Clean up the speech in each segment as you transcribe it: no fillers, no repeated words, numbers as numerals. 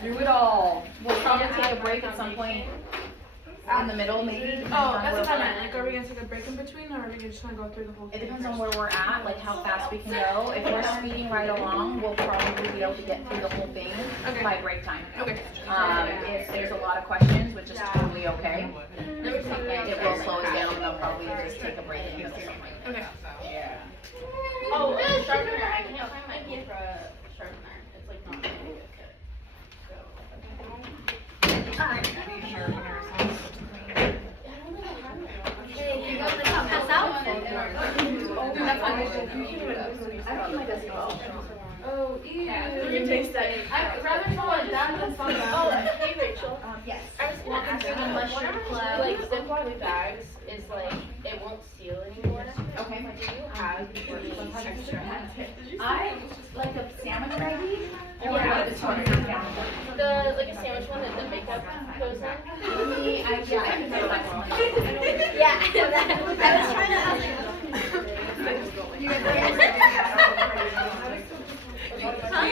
through it all. We'll probably take a break at some point in the middle, maybe. Oh, that's what I meant. Like, are we gonna take a break in between, or are we just gonna go through the whole It thing? depends on where we're at, like how fast we can go. If we're speeding right along, we'll probably be able to get through the whole thing by break time. Okay. If there's a lot of questions, which is totally okay, it will slow us down, and they'll probably just take a break in the middle somewhere. Okay. Oh, sharpener. I can't find my key for a sharpener. It's like not very good. Hey, you guys like pass out? Oh, ew. You taste that. I'd rather fall down than fall down. Oh, hey Rachel. Yes. I was walking through the mushroom club. Like Ziploc bags is like it won't seal anymore. Okay. Do you have any extra? I like a salmon gravy. Yeah. It's hard to get down. The like a sandwich one that the makeup goes in. I can go that one. Yeah, I was trying to ask you. You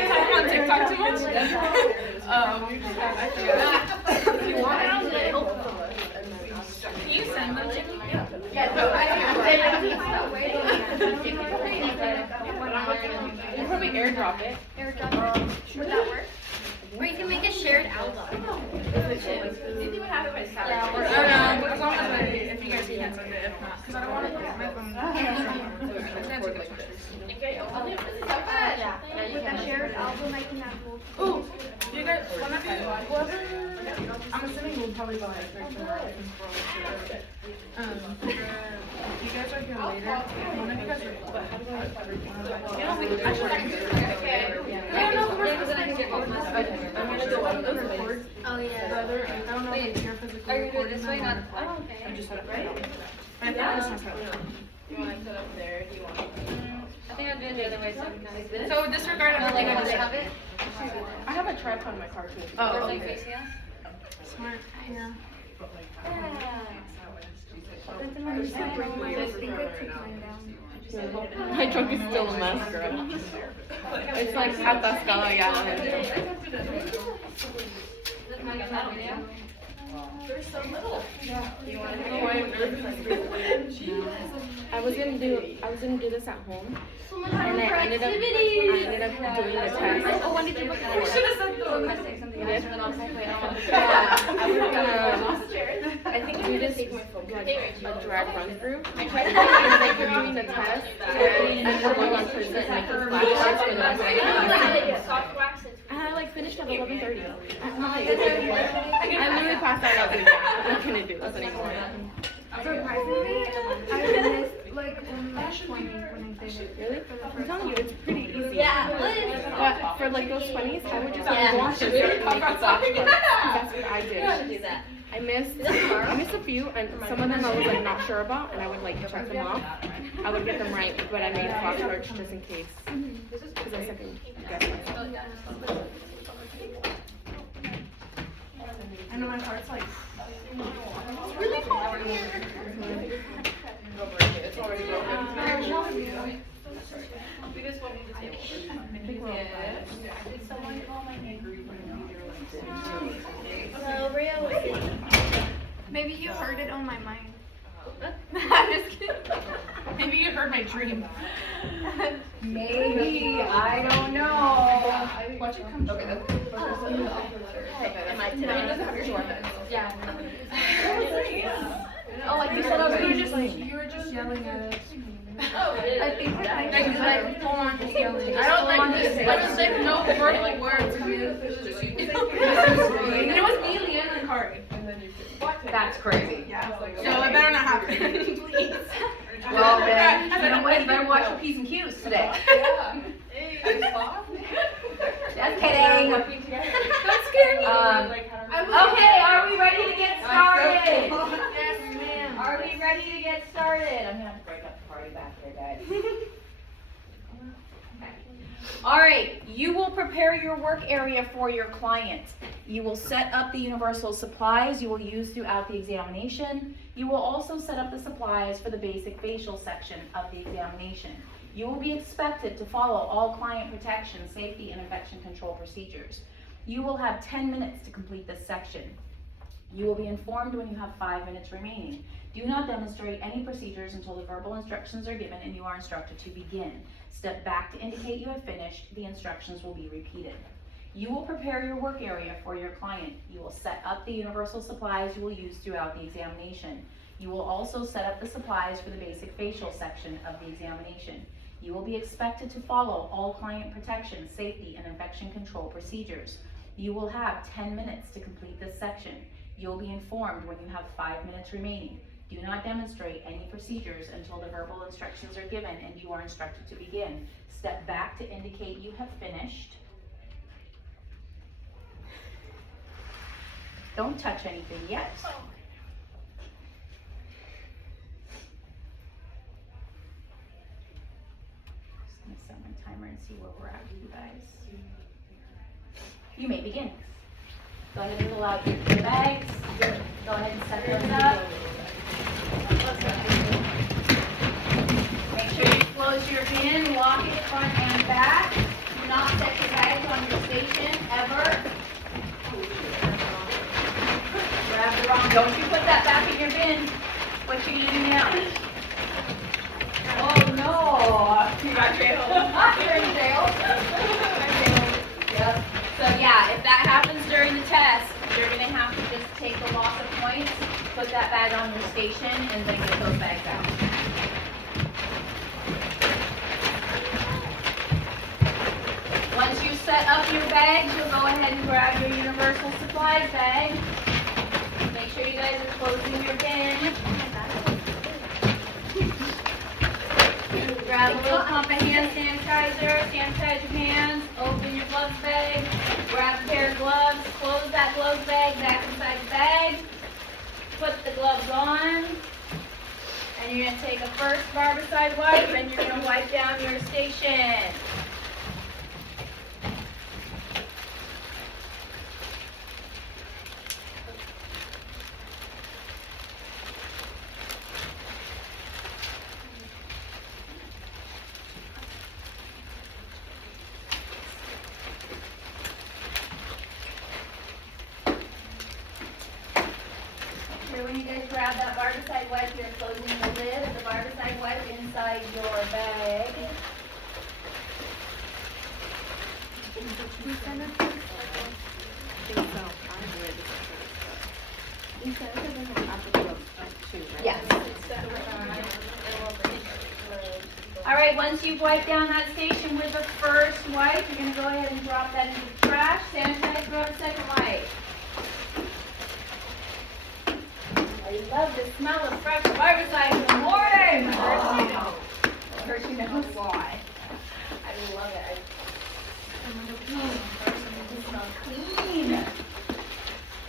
guys on TikTok too much? I forgot. You want it? Can you send them to me? We'll probably airdrop it. Would that work? Or you can make a shared album. As long as if you guys can send it, if not, because I don't want to put my phone. With a shared album, I can have both. Ooh, you guys, one of you, whoever, I'm assuming we'll probably go ahead for tomorrow. If you guys are here later, one of you guys are, but how do I? Actually, I can do it. No, because then I can get both my stuff. I'm gonna do one of those records. Oh, The yeah. other, I don't know if you're physically Are you doing recording this way? them Not. or Oh, okay. I just had it right. I think I just have it. You want to sit up there if you want. I think I'm doing the other way, so we can like this. So disregard everything I Like, just have said. it. I have a tripod in my car too. Oh, Like okay. facing us. Smart. Yeah. My trunk is still a mess, girl. It's like at the scala, yeah. They're so little. You want to go I was gonna do this at home, So much and I ended up doing the test. Oh, when did you book it? We should have said I'm gonna say something else, and then I'll say, wait, Yeah, I was gonna, I think do this like a drag run through. And like you're doing the test, and we're going on person and like the flashcards for the rest of the day. Soft wax and And I like finished at 11:30 at night. I literally passed out. I was like, I couldn't do this anymore. Surprisingly, I missed like only 20 when I did it. Really? I'm telling you, it's pretty easy. Yeah. But for like those 20s, I would just Yeah. go on person and make flashcards. That's what I did. Do that. I missed a few, and some of them I was like not sure about, and I would like check them off. I would get them right, but I made flashcards just in case, because I second guess myself. I know my heart's like. It's really hard here. it's already broken. We just won't need the table. Did someone call my name? Hello, Rio. Maybe you heard it on my mind. I'm just kidding. Maybe you heard my dream. Maybe, I don't know. Watch it come. Okay, that's Am I today? Yeah. Oh, like you said, I was gonna just like. You were just yelling at us. Oh, it I is. think that I Like, like full on just yelling. I don't like this. I just like no verbal words from you. And it was me, Leanne, and Kari. That's crazy. So it better not happen. Please. Well, then, you know what? You better watch your P's and Q's today. Just kidding. Don't scare me. Okay, are we ready to get started? Yes, ma'am. Are we ready to get started? I'm gonna have to break up the party back here, guys. All right, you will prepare your work area for your client. You will set up the universal supplies you will use throughout the examination. You will also set up the supplies for the basic facial section of the examination. You will be expected to follow all client protection, safety, and infection control procedures. You will have 10 minutes to complete this section. You will be informed when you have 5 minutes remaining. Do not demonstrate any procedures until the verbal instructions are given and you are instructed to begin. Step back to indicate you have finished. The instructions will be repeated. You will prepare your work area for your client. You will set up the universal supplies you will use throughout the examination. You will also set up the supplies for the basic facial section of the examination. You will be expected to follow all client protection, safety, and infection control procedures. You will have 10 minutes to complete this section. You will be informed when you have 5 minutes remaining. Do not demonstrate any procedures until the verbal instructions are given and you are instructed to begin. Step back to indicate you have finished. Don't touch anything yet. Just gonna set my timer and see where we're at with you guys. You may begin. Go ahead and pull out your bags. Go ahead and set those up. Make sure you close your bin, lock it front and back. Do not set your bags on your station ever. Grab the wrong, don't you put that back in your bin. What you gonna do now? Oh no! You're in jail. Yep. So yeah, if that happens during the test, you're gonna have to just take the loss of points, put that bag on your station, and then get those bags out. Once you set up your bags, you'll go ahead and grab your universal supplies bag. Make sure you guys are closing your bin. Grab a little pump of hand sanitizer, sanitize your hands, open your gloves bag, grab a pair of gloves, close that gloves bag back inside the bag, put the gloves on, and you're going to take a first barbicide wipe and you're going to wipe down your station. When you guys grab that barbicide wipe, you're closing the lid of the barbicide wipe inside your bag. Yes. All right, once you've wiped down that station with the first wipe, you're going to go ahead and drop that into the trash. Sanitize, grab a second wipe. I love the smell of fresh barbicide in the morning. Oh, hurts your nose. Why? I love it. It smells clean.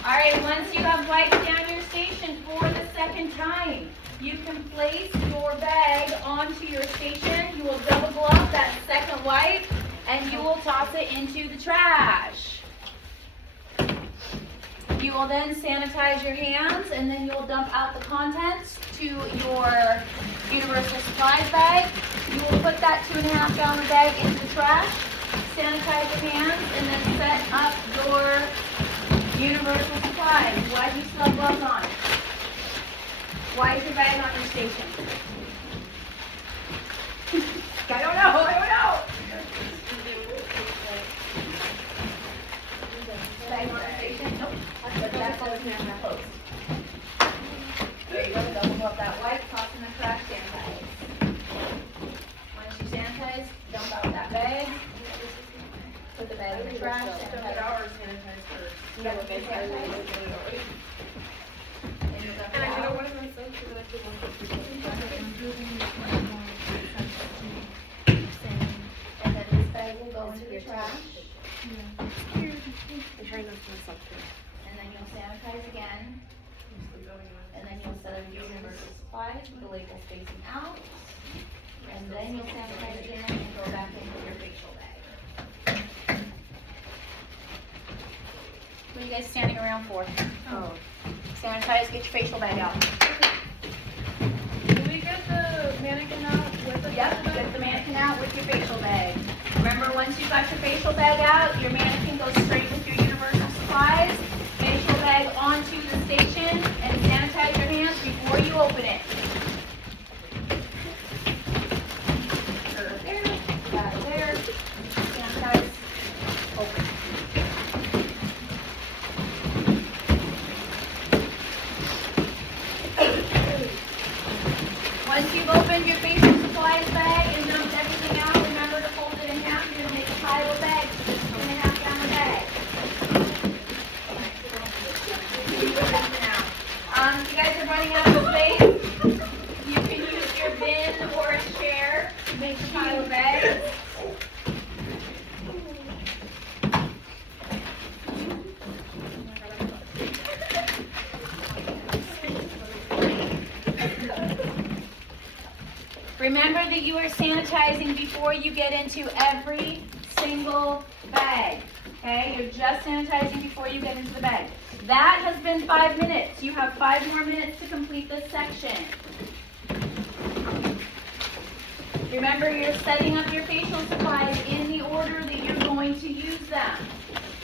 All right, once you have wiped down your station for the second time, you can place your bag onto your station. You will double glove that second wipe, and you will toss it into the trash. You will then sanitize your hands, and then you'll dump out the contents to your universal supplies bag. You will put that 2.5 gallon bag into the trash, sanitize your hands, and then set up your universal supplies. Why do you still have gloves on? Why is your bag on your station? I don't know. Bag on the station? Nope. That's all closed. There you go, double glove that wipe, toss in the trash, sanitize. Once you sanitize, dump out that bag. Put the bag in the trash. Don't get ours sanitized first. Yeah, okay, sanitize. And I know what I'm going to say, because I took And then this bag will go into the trash. And then you'll sanitize again. And then you'll set up your universal supplies with the labels facing out. And then you'll sanitize again and go back into your facial bag. What are you guys standing around for? Oh. Sanitize, get your facial bag out. Did we get the mannequin out with the Yep, get the mannequin out with your facial bag. Remember, once you've got your facial bag out, your mannequin goes straight with your universal onto the station and sanitize your hands before you open it. There, that there, sanitize, open. Once you've opened your facial supplies bag and dumped everything out, remember to fold it in half. You're going to make a pile of bags, 2.5 gallon bag. You guys are running out of space. You can use your bin or a chair to make a pile of bags. Remember that you are sanitizing before you get into every single bag. Okay? You're just sanitizing before you get into the bag. That has been 5 minutes. You have 5 more minutes to complete this section. Remember, you're setting up your facial supplies in the order that you're going to use them.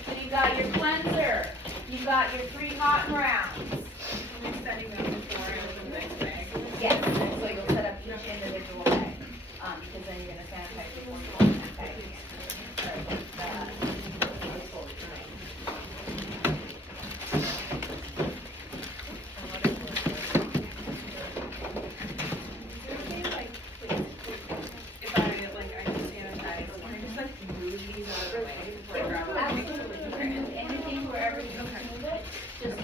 So you've got your cleanser. You've got your 3 cotton rounds. Setting up before I open the next bag. Yes, so you'll set up each individual bag, because then you're gonna sanitize before you open that bag. If I can sanitize, can I just move these out of the way before I grab them? Absolutely, anything wherever you move it, just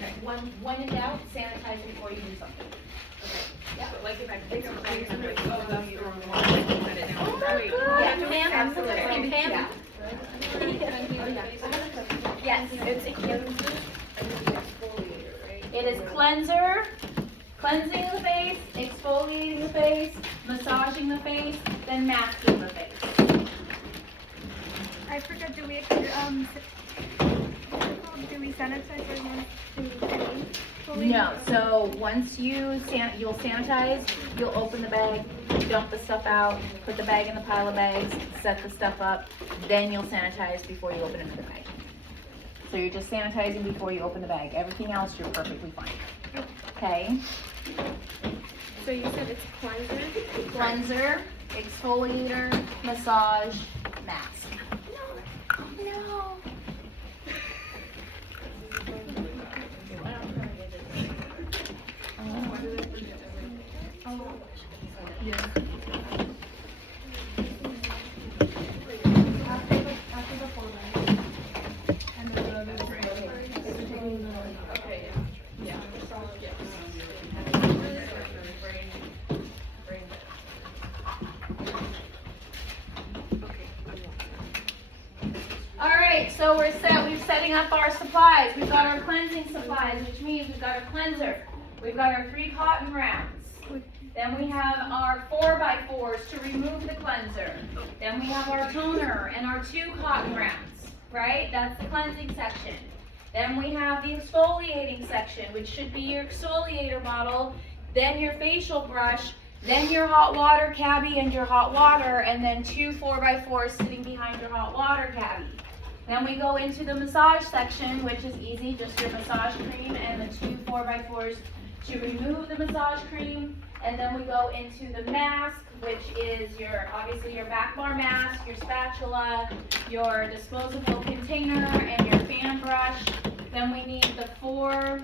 when in doubt, sanitize before you do something. So like if I pick up things, I'm like, oh, that's the wrong one, set it down. Yeah, Pam, absolutely. Pam. Yes. It is cleanser, cleansing the face, exfoliating the face, massaging the face, then masking the face. I forgot, do we sanitize or once to fully? No, so once you'll sanitize, you'll open the bag, dump the stuff out, put the bag in the pile of bags, set the stuff up, then you'll sanitize before you open another bag. So you're just sanitizing before you open the bag. Everything else, you're perfectly fine. Okay? So you said it's cleanser? Cleanser, exfoliator, massage, mask. No. So we're setting up our supplies. We've got our cleansing supplies, which means we've got our cleanser. We've got our 3 cotton rounds. Then we have our 4x4s to remove the cleanser. Then we have our toner and our 2 cotton rounds, right? That's the cleansing section. Then we have the exfoliating section, which should be your exfoliator bottle, then your facial brush, then your hot water cabbie and your hot water, and then 2 4x4s sitting behind your hot water cabbie. Then we go into the massage section, which is easy, just your massage cream and the 2 4x4s to remove the massage cream. And then we go into the mask, which is obviously your back bar mask, your spatula, your disposable container, and your fan brush. Then we need the 4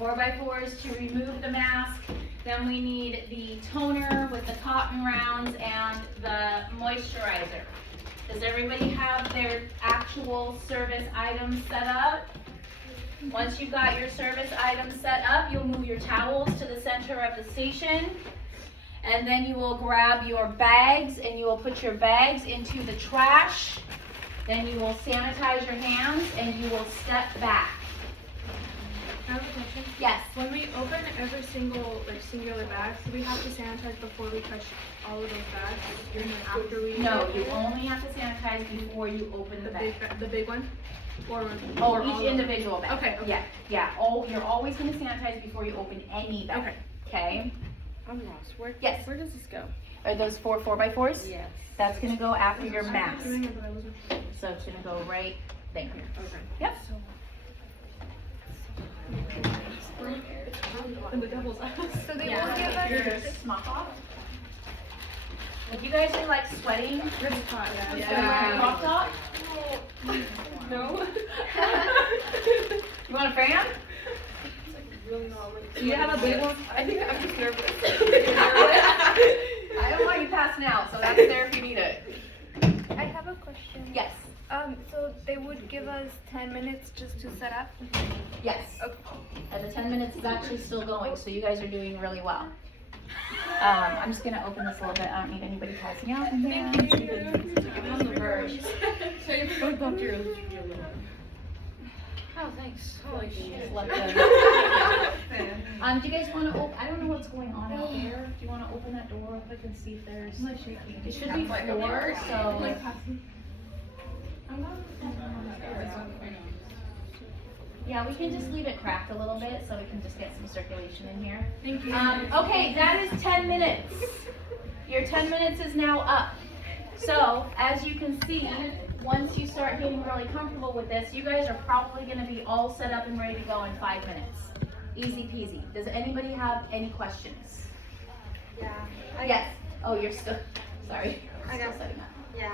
4x4s to remove the mask. Then we need the toner with the cotton rounds and the moisturizer. Does everybody have their actual service items set up? Once you've got your service items set up, you'll move your towels to the center of the station. And then you will grab your bags and you will put your bags into the trash. Then you will sanitize your hands and you will step back. I have a question. Yes. When we open every single singular bag, do we have to sanitize before we touch all of those bags? After we No, you only have to sanitize before you open the bag. The big one? Or Each individual bag. Okay. Yeah. You're always going to sanitize before you open any bag. Okay. I'm lost. Where Yes. Where does this go? Are those 4 4x4s? Yes. That's going to go after your mask. Doing it, but I wasn't sure. So it's going to go right there. Okay. Yep. And the devil's eyes. So they will give us. If you guys are like sweating, Really hot, crop top, No. you want a fan? Do you have a big one? I think I'm just nervous. I don't want you passing out, so that's there if you need it. I have a question. Yes. So they would give us 10 minutes just to set up? Yes. Okay. And the 10 minutes is actually still going, so you guys are doing really well. I'm just gonna open this a little bit. I don't need anybody passing out in here. I'm on the verge. So you both up your Oh, thanks. Just let them- do you guys wanna I don't know what's going on out there. Do you wanna open that door real quick and see if there's, it should be floor, so. Yeah, we can just leave it cracked a little bit so we can just get some circulation in here. Thank you. Okay, that is 10 minutes. Your 10 minutes is now up. So, as you can see, once you start getting really comfortable with this, you guys are probably going to be all set up and ready to go in 5 minutes. Easy peasy. Does anybody have any questions? Yeah. Yes. Oh, you're still, sorry. I Still got- setting up. Yeah.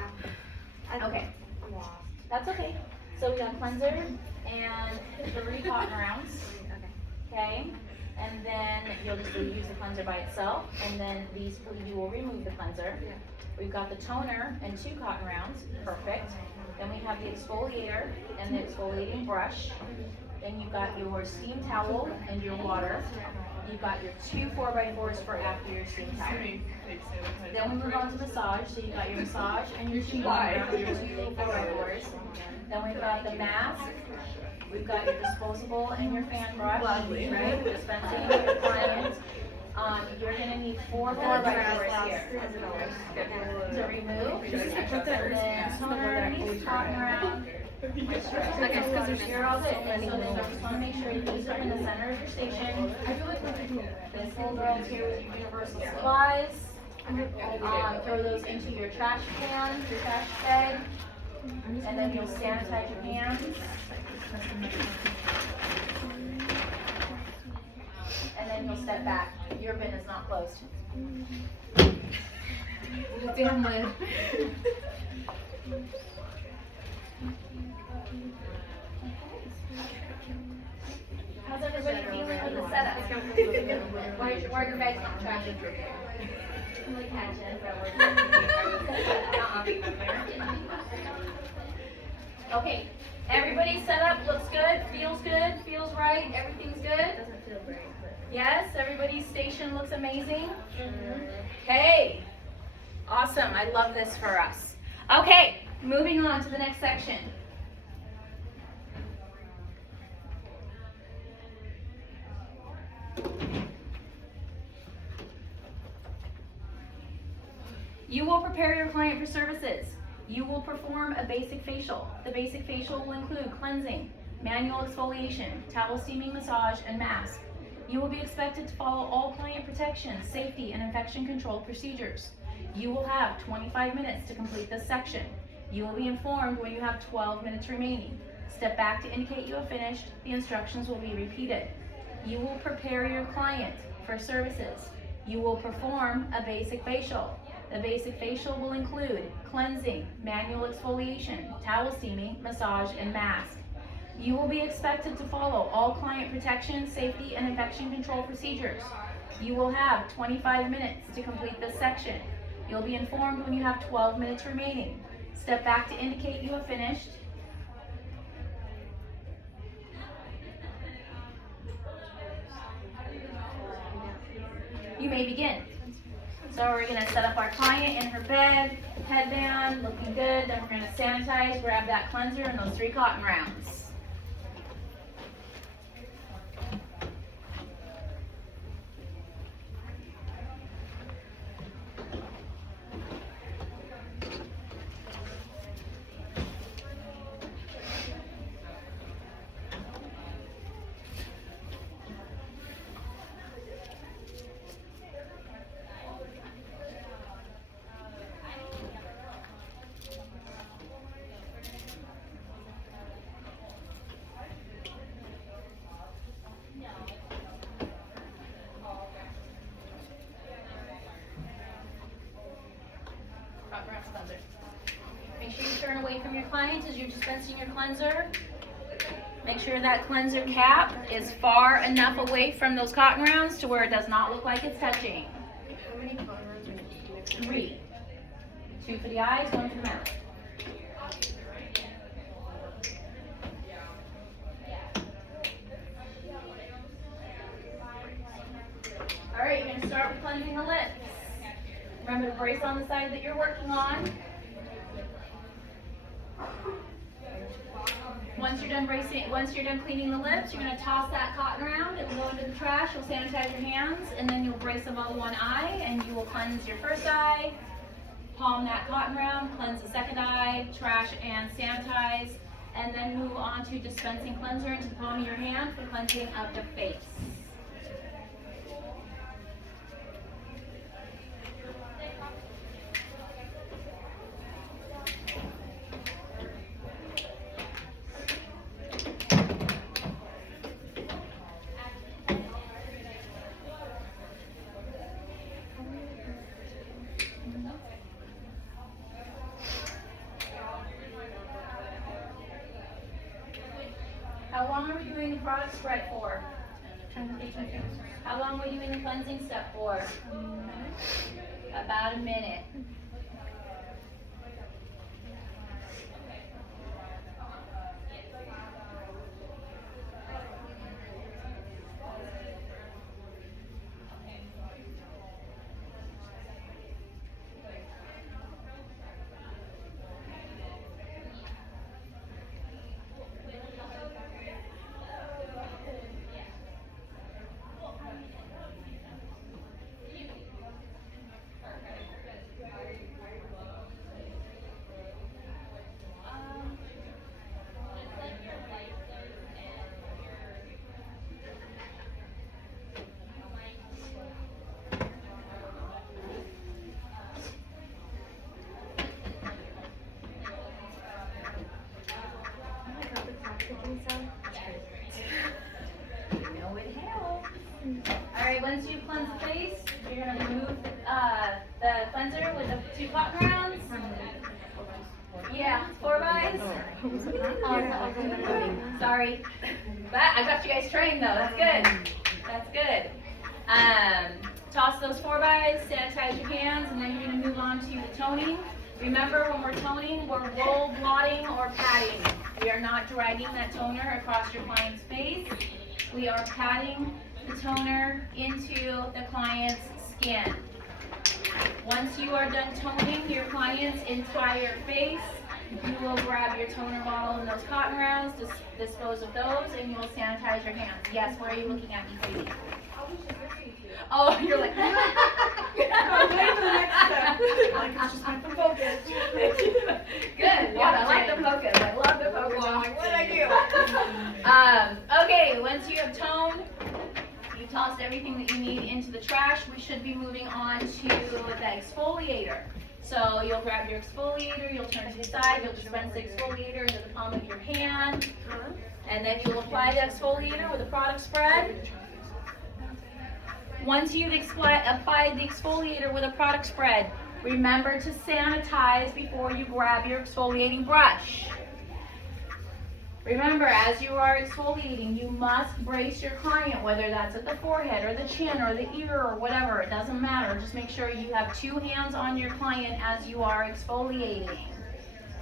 Okay. I'm lost. That's okay. So we got cleanser and 3 cotton rounds. Okay. And then you'll just use the cleanser by itself, and then you will remove the cleanser. Yeah. We've got the toner and 2 cotton rounds. Perfect. Then we have the exfoliator and the exfoliating brush. Then you've got your steam towel and your water. You've got your 2 4x4s for after your steam towel. Then we move on to massage. So you've got your massage and your 2 cotton rounds, your 2 4x4s. Then we've got the mask. We've got your disposable and your fan brush, right? Dispensing to your client. You're gonna need 4 4x4s here to remove. And then toner, cotton round. You're all set. So then you just wanna make sure these are in the center of your station. I feel like we're doing it. This little girl's here with your universal supplies. Throw those into your trash can, your trash bag. And then you'll sanitize your hands. And then you'll step back. Your bin is not closed. Damn lid. How's everybody feeling with the setup? Why are your bags not trash? Like catch it. Okay, everybody's set up, looks good, feels right, everything's good? Doesn't feel great, but. Yes, everybody's station looks amazing? Okay, awesome, I love this for us. Okay, moving on to the next section. You will prepare your client for services. You will perform a basic facial. The basic facial will include cleansing, manual exfoliation, towel steaming massage, and mask. You will be expected to follow all client protection, safety, and infection control procedures. You will have 25 minutes to complete this section. You will be informed when you have 12 minutes remaining. Step back to indicate you have finished. The instructions will be repeated. You will prepare your client for services. You will perform a basic facial. The basic facial will include cleansing, manual exfoliation, towel steaming, massage, and mask. You will be expected to follow all client protection, safety, and infection control procedures. You will have 25 minutes to complete this section. You'll be informed when you have 12 minutes remaining. Step back to indicate you have finished. You may begin. So we're gonna set up our client in her bed, headband, looking good. Then we're gonna sanitize, grab that cleanser and those 3 cotton rounds. turn away from your client as you're dispensing your cleanser. Make sure that cleanser cap is far enough away from those cotton rounds to where it does not look like it's touching. How many cotton rounds are 3. 2 for the eyes, 1 for the mouth. Alright, you're going to start with cleansing the lips. Remember to brace on the side that you're working on. Once you're done cleaning the lips, you're going to toss that cotton round. It will go into the trash. You'll sanitize your hands, and then you'll brace above one eye, and you will cleanse your first eye, palm that cotton round, cleanse the second eye, trash and sanitize, and then move on to dispensing cleanser into the palm of your hand for cleansing of the face. How long are we doing the product spread for? How long were you in the cleansing step for? About a minute. know it helps. Alright, once you cleanse the face, you're going to remove the cleanser with the 2 cotton rounds. Yeah, 4 buys. Sorry. But I got you guys trained though, that's good. That's good. Toss those 4 buys, sanitize your hands, and then you're going to move on to the toning. Remember, when we're toning, we're roll blotting or patting. We are not dragging that toner across your client's face. We are patting the toner into the client's skin. Once you are done toning your client's entire face, you will grab your toner bottle and those cotton rounds, dispose of those, and you will sanitize your hands. Yes, where are you looking at me, Katie? Oh, you're like, I'm waiting for the next step. Like, it's just my focus. Good. Yeah, I like the focus. I love the focus. I'm like, what did I do? Okay, once you have toned, you tossed everything that you need into the trash, we should be moving on to the exfoliator. So you'll grab your exfoliator, you'll turn to the side, you'll dispense the exfoliator into the palm of your hand, and then you'll apply the exfoliator with a product spread. Once you've applied the exfoliator with a product spread, remember to sanitize before you grab your exfoliating brush. Remember, as you are exfoliating, you must brace your client, whether that's at the forehead or the chin or the ear or whatever, it doesn't matter. Just make sure you have 2 hands on your client as you are exfoliating.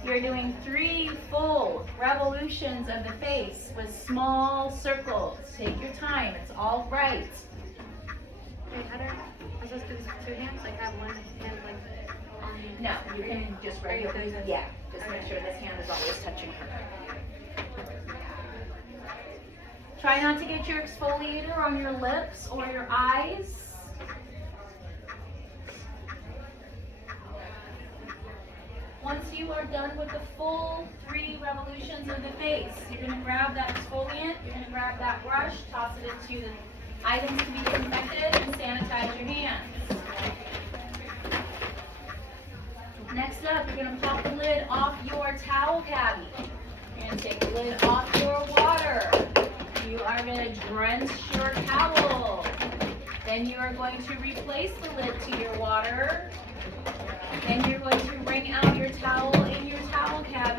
You're doing 3 full revolutions of the face with small circles. Take your time, it's all right. Wait, how do I supposed to do this with 2 hands? Like have one hand like on the... No, you can just regularly, yeah, just make sure this hand is always touching her. Try not to get your exfoliator on your lips or your eyes. Once you are done with the full 3 revolutions of the face, you're going to grab that exfoliant, you're going to grab that brush, toss it into the items to be disinfected, and sanitize your hands. Next up, you're going to pop the lid off your towel caddy. You're going to take the lid off your water. You are going to drench your towel. Then you are going to replace the lid to your water. Then you're going to wring out your towel in your towel caddy.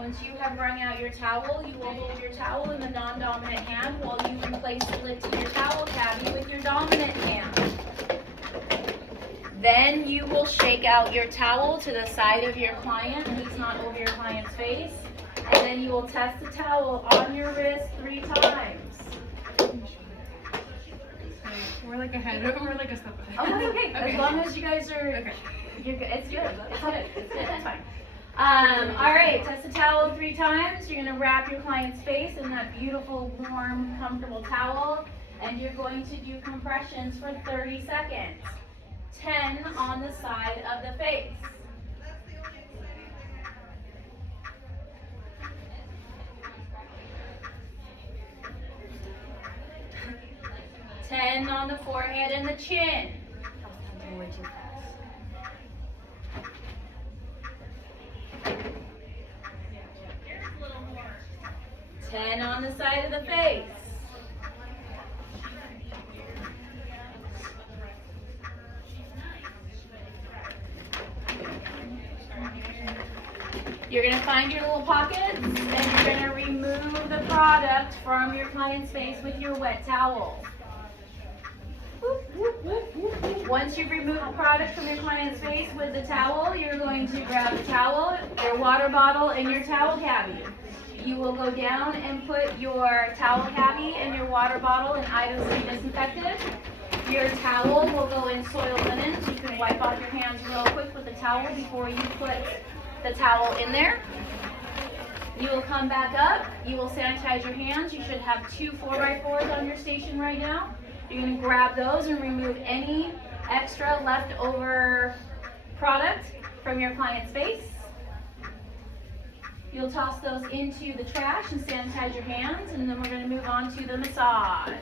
Once you have wrung out your towel, you will hold your towel in the non-dominant hand while you replace the lid to your towel cavity with your dominant hand. Then you will shake out your towel to the side of your client, and it's not over your client's face. And then you will test the towel on your wrist 3 times. We're like ahead. We're like a step ahead. Oh, that's okay. As long as you guys are, Okay. you're good. It's good. It's good. It's good. That's fine. All right. Test the towel 3 times. You're gonna wrap your client's face in that beautiful, warm, comfortable towel, and you're going to do compressions for 30 seconds. 10 on the side of the face. Ten on the forehead and the chin. 10 on the side of the face. You're going to find your little pockets and you're going to remove the product from your client's face with your wet towel. Once you've removed the product from your client's face with the towel, you're going to grab the towel, your water bottle, and your towel cavity. You will go down and put your towel cavity and your water bottle in items to be disinfected. Your towel will go in soiled linen, so you can wipe off your hands real quick with the towel before you put the towel in there. You will come back up. You will sanitize your hands. You should have 2 4x4s on your station right now. You're going to grab those and remove any extra leftover product from your client's face. You'll toss those into the trash and sanitize your hands, and then we're going to move on to the massage.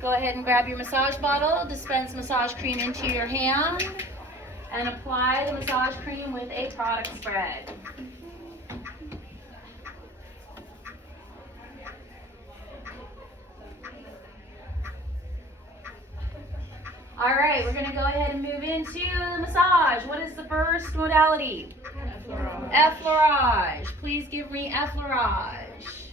Go ahead and grab your massage bottle, dispense massage cream into your hand, and apply the massage cream with a product spread. All right, we're going to go ahead and move into the massage. What is the first modality? Effleurage. Please give me effleurage.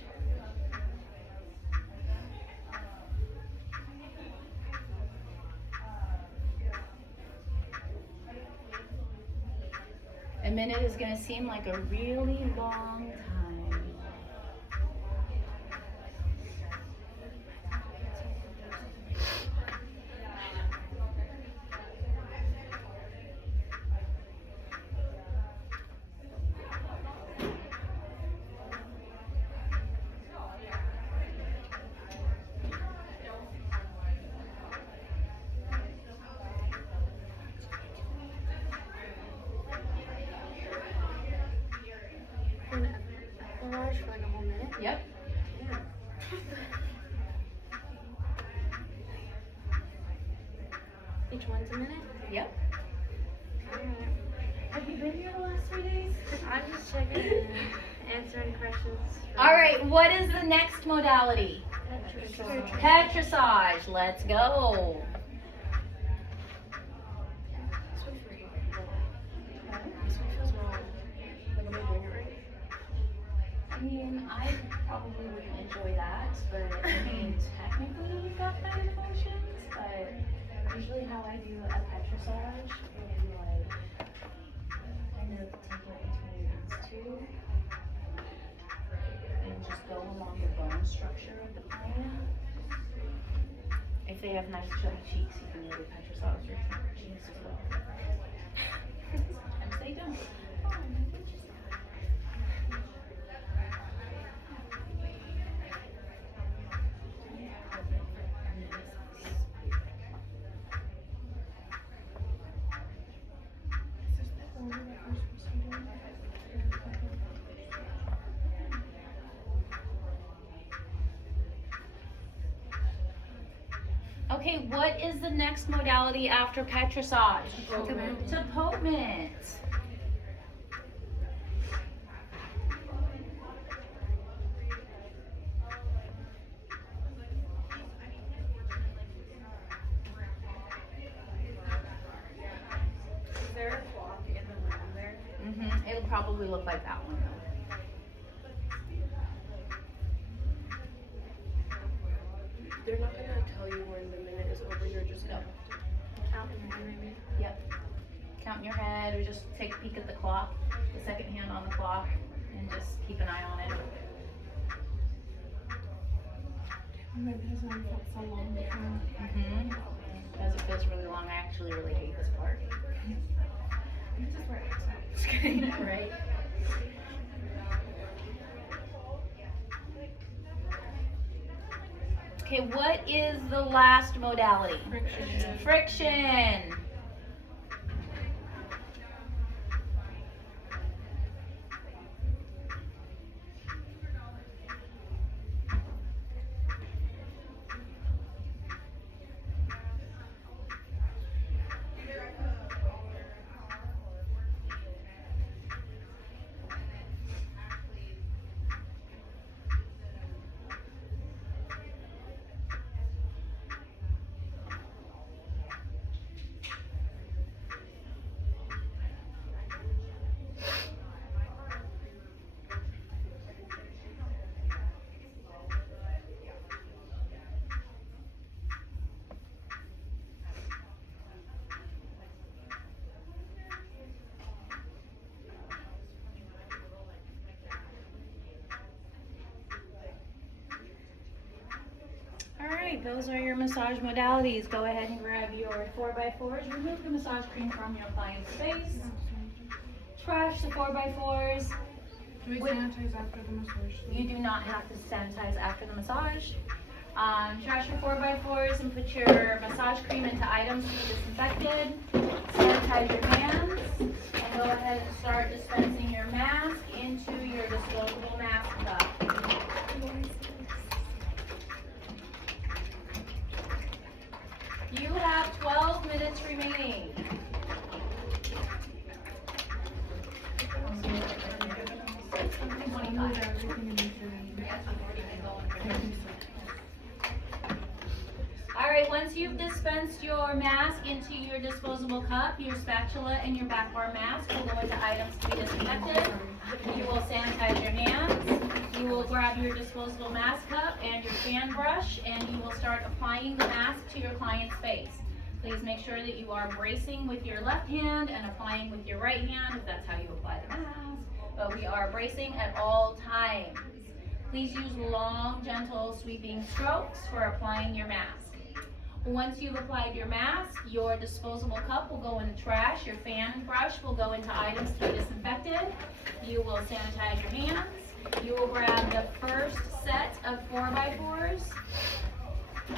A minute is going to seem like a really long time. Massage for like a whole minute. Yep. Each one's a minute? Yep. Alright. Have you been here the last 3 days? I'm just checking and answering questions. All right, what is the next modality? Petrissage. Let's go. I mean, I probably wouldn't enjoy that, but I mean, technically we've got kind of motions, but usually how I do a petrissage is like kind of take it between these two and just go along the bone structure of the client. If they have nice chubby cheeks, you can really petrissage your cheeks as well. Sometimes they don't. Okay, what is the next modality after petrissage? Tapotement. Is there a clock in the room there? It'll probably look like that one though. They're not gonna tell you when the minute is over, you're just gonna Count in your hand, maybe. Yep. Count in your head or just take a peek at the clock, the second hand on the clock, and just keep an eye on it. Mm-hmm. Because it feels really long. I actually really hate this part. Right? Okay, what is the last modality? Friction. Alright, those are your massage modalities. Go ahead and grab your 4x4s. Remove the massage cream from your client's face. Trash the 4x4s. Do we sanitize after the massage? You do not have to sanitize after the massage. Trash your 4x4s and put your massage cream into items to be disinfected. Sanitize your hands and go ahead and start dispensing your mask into your disposable mask cup. You have 12 minutes remaining. Alright, once you've dispensed your mask into your disposable cup, your spatula and your back bar mask will go into items to be disinfected. You will sanitize your hands. You will grab your disposable mask cup and your fan brush, and you will start applying the mask to your client's face. Please make sure that you are bracing with your left hand and applying with your right hand if that's how you apply the mask. But we are bracing at all times. Please use long, gentle, sweeping strokes for applying your mask. Once you've applied your mask, your disposable cup will go in the trash. Your fan brush will go into items to be disinfected. You will sanitize your hands. You will grab the first set of 4x4s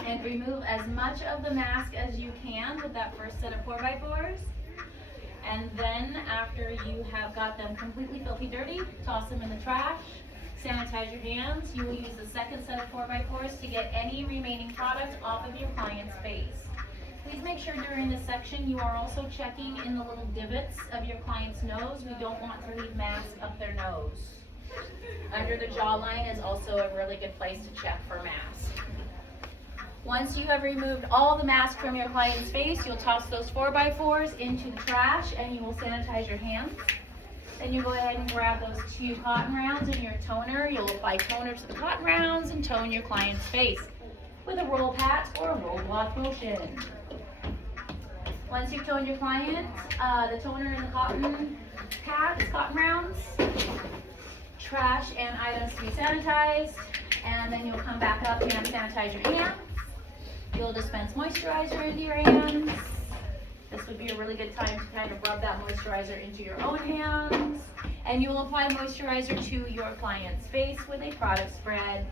and remove as much of the mask as you can with that first set of 4x4s. And then after you have got them completely filthy dirty, toss them in the trash. Sanitize your hands. You will use the second set of 4x4s to get any remaining product off of your client's face. Please make sure during this section you are also checking in the little divots of your client's nose. We don't want to leave masks up their nose. Under the jawline is also a really good place to check for masks. Once you have removed all the mask from your client's face, you'll toss those 4x4s into the trash and you will sanitize your hands. Then you go ahead and grab those 2 cotton rounds and your toner. You'll apply toner to the cotton rounds and tone your client's face with a roll pat or a roll block motion. Once you've toned your client, the toner and the cotton pads, cotton rounds, trash and items to be sanitized, and then you'll come back up and sanitize your hands. You'll dispense moisturizer into your hands. This would be a really good time to kind of rub that moisturizer into your own hands. And you will apply moisturizer to your client's face with a product spread.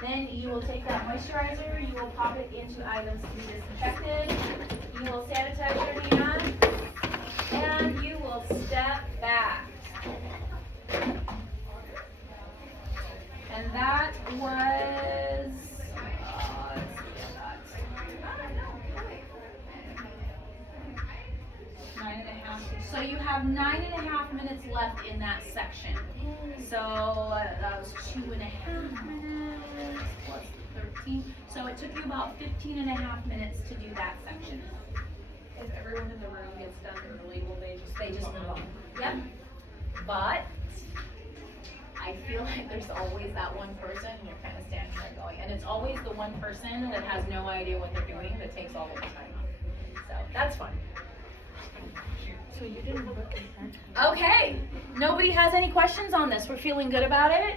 Then you will take that moisturizer, you will pop it into items to be disinfected. You will sanitize your hands, and you will step back. And that was, let's see what that's 9.5. So you have 9.5 minutes left in that section. So that was 2.5 minutes plus 13. So it took you about 15.5 minutes to do that section. If everyone in the room gets done early, will they just move on? Yep. but I feel like there's always that one person, and you're kind of standing there going, and it's always the one person that has no idea what they're doing that takes all of the time off. So that's fun. So you didn't book it. Okay, nobody has any questions on this. We're feeling good about it.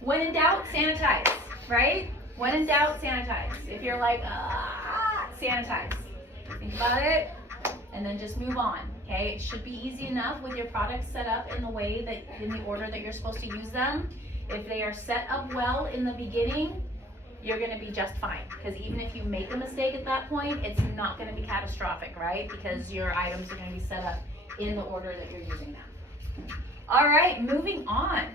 When in doubt, sanitize, right? When in doubt, sanitize. If you're like, sanitize. Think about it, and then just move on, okay? It should be easy enough with your products set up in the way that, in the order that you're supposed to use them. If they are set up well in the beginning, you're gonna be just fine. Because even if you make a mistake at that point, it's not gonna be catastrophic, right? Because your items are gonna be set up in the order that you're using them. All right, moving on.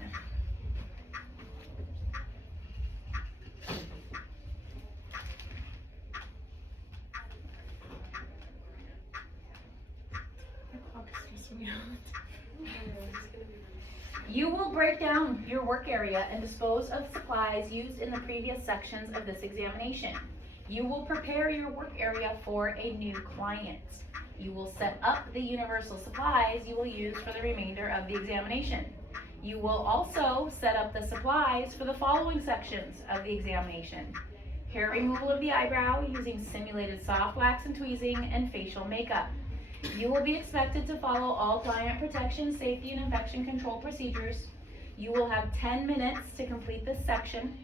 You will break down your work area and dispose of supplies used in the previous sections of this examination. You will prepare your work area for a new client. You will set up the universal supplies you will use for the remainder of the examination. You will also set up the supplies for the following sections of the examination: hair removal of the eyebrow using simulated soft wax and tweezing and facial makeup. You will be expected to follow all client protection, safety, and infection control procedures. You will have 10 minutes to complete this section.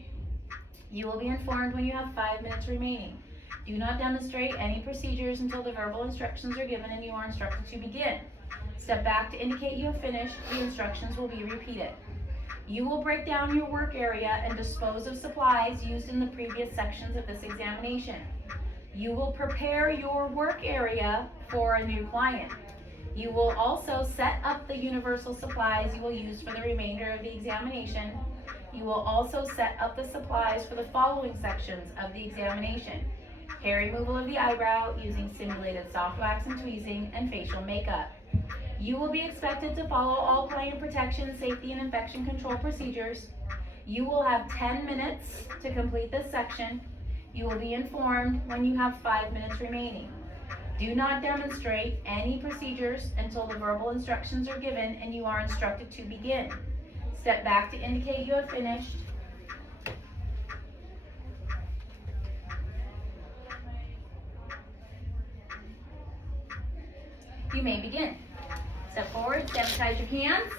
You will be informed when you have 5 minutes remaining. Do not demonstrate any procedures until the verbal instructions are given and you are instructed to begin. Step back to indicate you have finished. The instructions will be repeated. You will break down your work area and dispose of supplies used in the previous sections of this examination. You will prepare your work area for a new client. You will also set up the universal supplies you will use for the remainder of the examination. You will also set up the supplies for the following sections of the examination: hair removal of the eyebrow using simulated soft wax and tweezing and facial makeup. You will be expected to follow all client protection, safety, and infection control procedures. You will have 10 minutes to complete this section. You will be informed when you have 5 minutes remaining. Do not demonstrate any procedures until the verbal instructions are given and you are instructed to begin. Step back to indicate you have finished. You may begin. Step forward, sanitize your hands.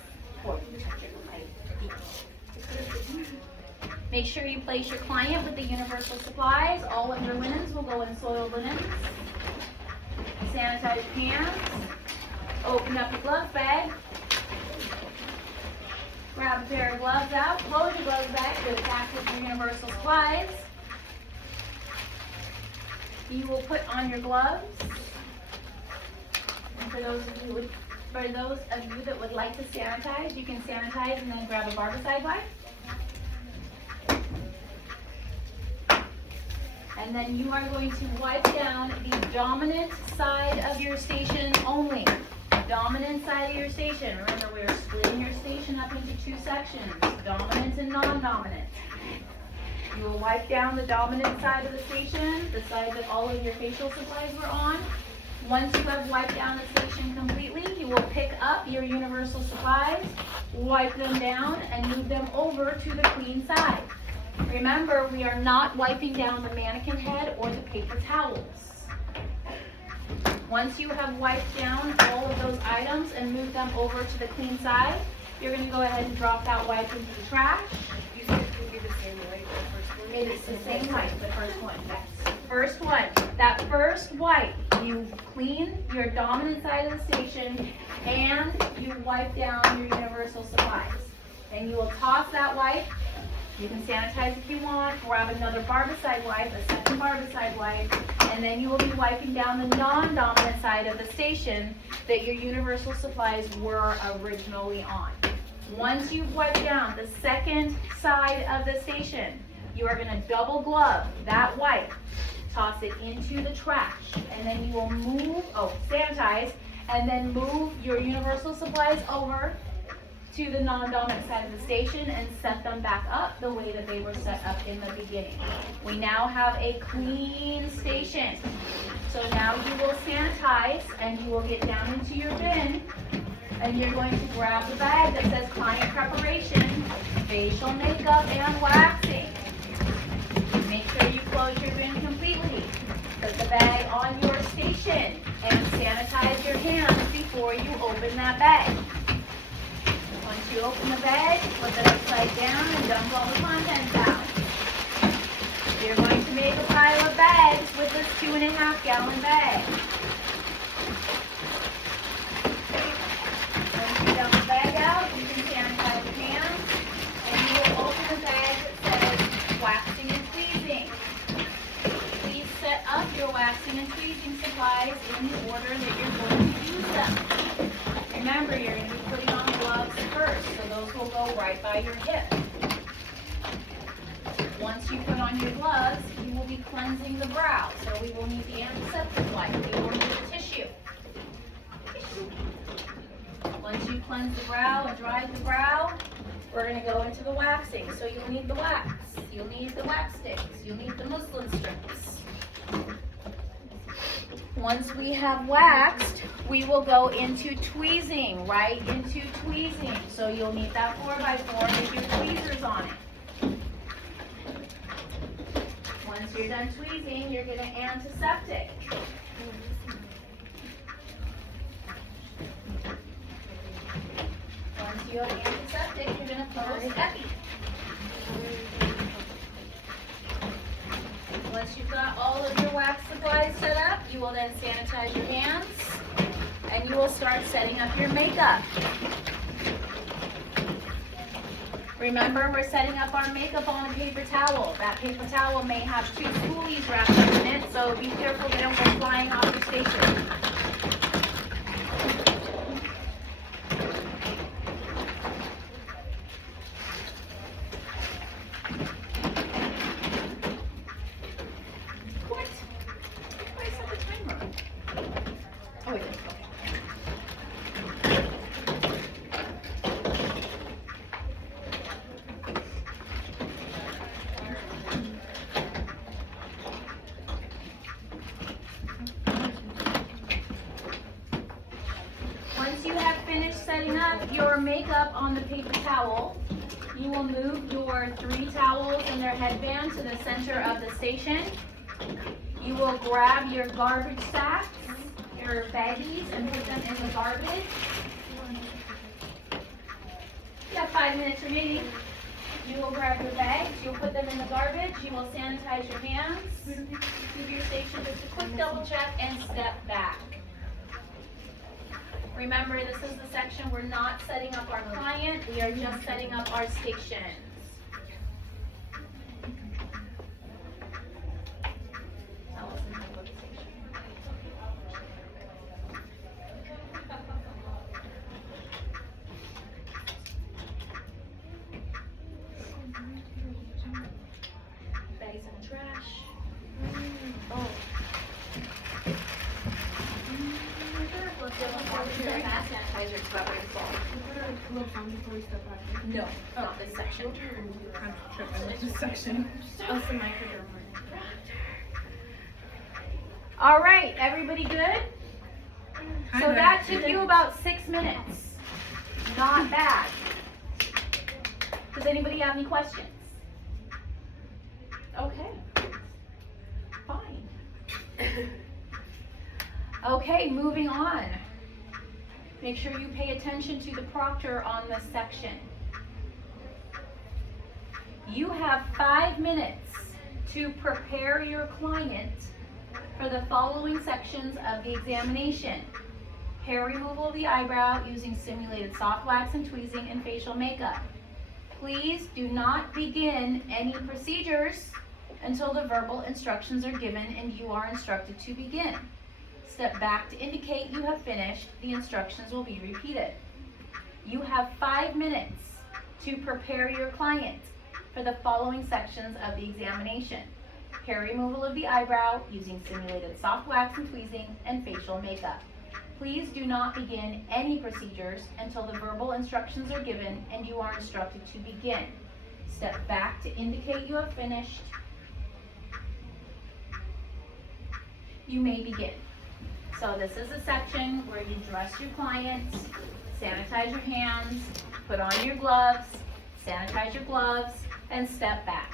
Make sure you place your client with the universal supplies. All of your linens will go in soiled linens. Sanitize your hands. Open up your glove bag. Grab a pair of gloves out. Close your glove bag to attach with your universal supplies. You will put on your gloves. And for those of you that would like to sanitize, you can sanitize and then grab a barbicide wipe. And then you are going to wipe down the dominant side of your station only. Dominant side of your station. Remember, we're splitting your station up into 2 sections, dominant and non-dominant. You will wipe down the dominant side of the station, the side that all of your facial supplies were on. Once you have wiped down the station completely, you will pick up your universal supplies, wipe them down, and move them over to the clean side. Remember, we are not wiping down the mannequin head or the paper towels. Once you have wiped down all of those items and moved them over to the clean side, you're going to go ahead and drop that wipe into the trash. You said it would be the same wipe, the first one? It is the same wipe, the first one. First one. That first wipe, you clean your dominant side of the station and you wipe down your universal supplies. Then you will toss that wipe. You can sanitize if you want, grab another barbicide wipe, a second barbicide wipe, and then you will be wiping down the non-dominant side of the station that your universal supplies were originally on. Once you've wiped down the second side of the station, you are going to double glove that wipe, toss it into the trash, and then you will sanitize, and then move your universal supplies over to the non-dominant side of the station and set them back up the way that they were set up in the beginning. We now have a clean station. So now you will sanitize and you will get down into your bin And you're going to grab the bag that says client preparation, facial makeup, and waxing. Make sure you close your bin completely. Put the bag on your station and sanitize your hands before you open that bag. Once you open the bag, flip it upside down and dump all the contents out. You're going to make a pile of bags with this 2.5 gallon bag. Once you dump the bag out, you can sanitize your hands and you will open the bag that says waxing and tweezing. Please set up your waxing and tweezing supplies in the order that you're going to use them. Remember, you're going to be putting on gloves first, so those will go right by your hip. Once you put on your gloves, you will be cleansing the brow. So we will need the antiseptic wipe. We will need the tissue. Once you cleanse the brow and dry the brow, we're going to go into the waxing. So you'll need the wax. You'll need the wax sticks. You'll need the muslin strips. Once we have waxed, we will go into tweezing, right into tweezing. So you'll need that 4x4 with your tweezers on it. Once you're done tweezing, you're going to antiseptic. Once you have antiseptic, you're going to close epi. Once you've got all of your wax supplies set up, you will then sanitize your hands and you will start setting up your makeup. Remember, we're setting up our makeup on a paper towel. That paper towel may have 2 spoolies wrapped up in it, so be careful they don't go flying off your station. What? Why is that the timer? Oh, it is. Okay. Once you have finished setting up your makeup on the paper towel, you will move your 3 towels and their headband to the center of the station. You will grab your garbage sacks, your baggies, and put them in the garbage. You have 5 minutes remaining. You will grab your bags, you'll put them in the garbage, you will sanitize your hands, move your station, just a quick double check, and step back. Remember, this is the section we're not setting up our client, we are just setting up our stations. Bags in the trash. Oh. No, not this section. This section. Oh, it's the microderm. All right, everybody good? So that took you about 6 minutes. Not bad. Does anybody have any questions? Okay. Fine. Okay, moving on. Make sure you pay attention to the proctor on this section. You have 5 minutes to prepare your client for the following sections of the examination. Hair removal of the eyebrow using simulated soft wax and tweezing and facial makeup. Please do not begin any procedures until the verbal instructions are given and you are instructed to begin. Step back to indicate you have finished. The instructions will be repeated. You have 5 minutes to prepare your client for the following sections of the examination. Hair removal of the eyebrow using simulated soft wax and tweezing and facial makeup. Please do not begin any procedures until the verbal instructions are given and you are instructed to begin. Step back to indicate you have finished. You may begin. So this is a section where you dress your clients, sanitize your hands, put on your gloves, sanitize your gloves, and step back.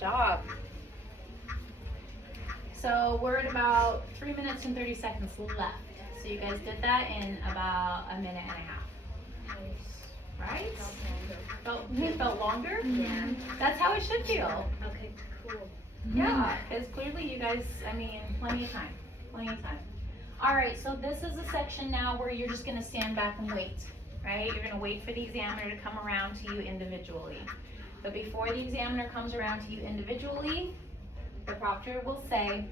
Job. So we're at about 3 minutes and 30 seconds left. So you guys did that in about a minute and a half. Right? Felt longer? Yeah. That's how it should feel. Okay, cool. Yeah, because clearly you guys, I mean, plenty of time. All right, so this is a section now where you're just gonna stand back and wait, right? You're gonna wait for the examiner to come around to you individually. But before the examiner comes around to you individually, the proctor will say,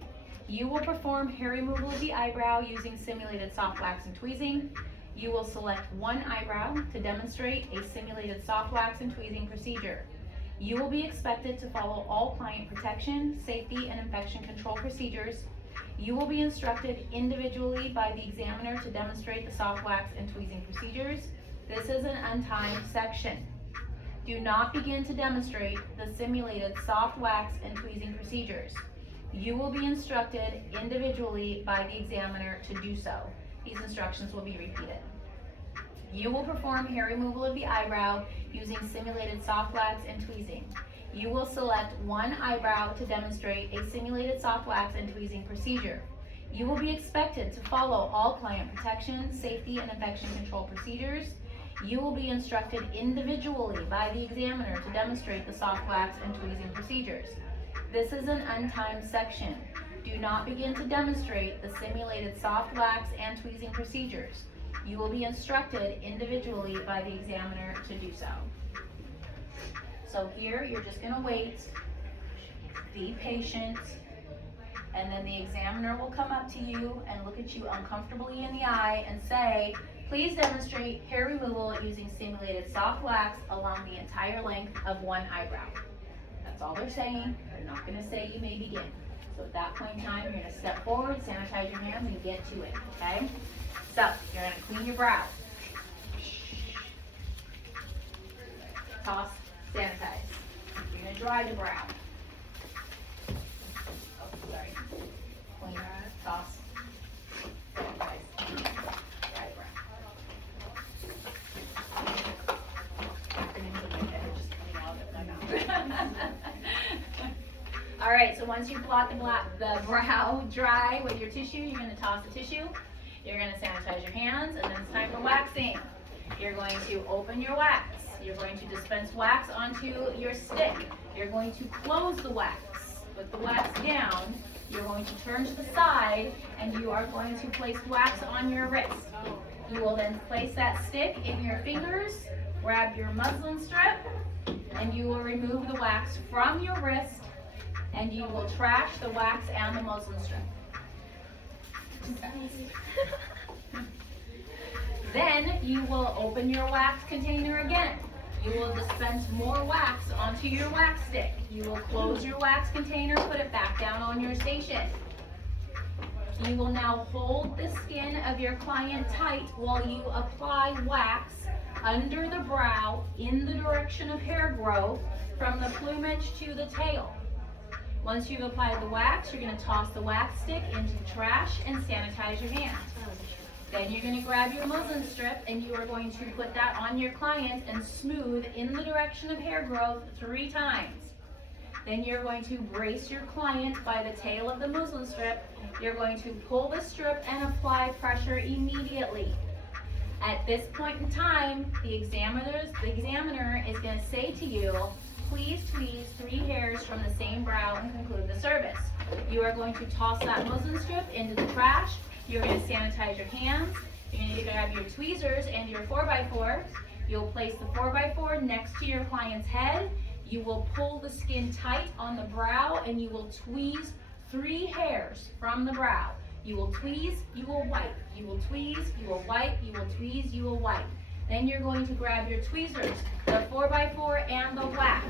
you will perform hair removal of the eyebrow using simulated soft wax and tweezing. You will select one eyebrow to demonstrate a simulated soft wax and tweezing procedure. You will be expected to follow all client protection, safety, and infection control procedures. You will be instructed individually by the examiner to demonstrate the soft wax and tweezing procedures. This is an untimed section. Do not begin to demonstrate the simulated soft wax and tweezing procedures. You will be instructed individually by the examiner to do so. These instructions will be repeated. You will perform hair removal of the eyebrow using simulated soft wax and tweezing. You will select one eyebrow to demonstrate a simulated soft wax and tweezing procedure. You will be expected to follow all client protection, safety, and infection control procedures. You will be instructed individually by the examiner to demonstrate the soft wax and tweezing procedures. This is an untimed section. Do not begin to demonstrate the simulated soft wax and tweezing procedures. You will be instructed individually by the examiner to do so. So here, you're just gonna wait, be patient, and then the examiner will come up to you and look at you uncomfortably in the eye and say, please demonstrate hair removal using simulated soft wax along the entire length of one eyebrow. That's all they're saying. They're not gonna say you may begin. So at that point in time, you're gonna step forward, sanitize your hands, and get to it, okay? So, you're gonna clean your brow. Toss, sanitize. You're gonna dry the brow. Oh, sorry. Clean, toss, sanitize. Dry the brow. Acronyms in my head are just coming out of my mouth. All right, so once you've got the brow dry with your tissue, you're gonna toss the tissue. You're gonna sanitize your hands, and then it's time for waxing. You're going to open your wax. You're going to dispense wax onto your stick. You're going to close the wax. Put the wax down. You're going to turn to the side, and you are going to place wax on your wrist. You will then place that stick in your fingers, grab your muslin strip, and you will remove the wax from your wrist, and you will trash the wax and the muslin strip. Then you will open your wax container again. You will dispense more wax onto your wax stick. You will close your wax container, put it back down on your station. You will now hold the skin of your client tight while you apply wax under the brow in the direction of hair growth from the plumage to the tail. Once you've applied the wax, you're gonna toss the wax stick into the trash and sanitize your hands. Then you're gonna grab your muslin strip and you are going to put that on your client and smooth in the direction of hair growth 3 times. Then you're going to brace your client by the tail of the muslin strip. You're going to pull the strip and apply pressure immediately. At this point in time, the examiner is going to say to you, please tweeze 3 hairs from the same brow and conclude the service. You are going to toss that muslin strip into the trash. You're going to sanitize your hands. You're going to grab your tweezers and your 4x4s. You'll place the 4x4 next to your client's head. You will pull the skin tight on the brow and you will tweeze 3 hairs from the brow. You will tweeze, you will wipe. You will tweeze, you will wipe, you will tweeze, you will wipe. Then you're going to grab your tweezers, the 4x4 and the wax.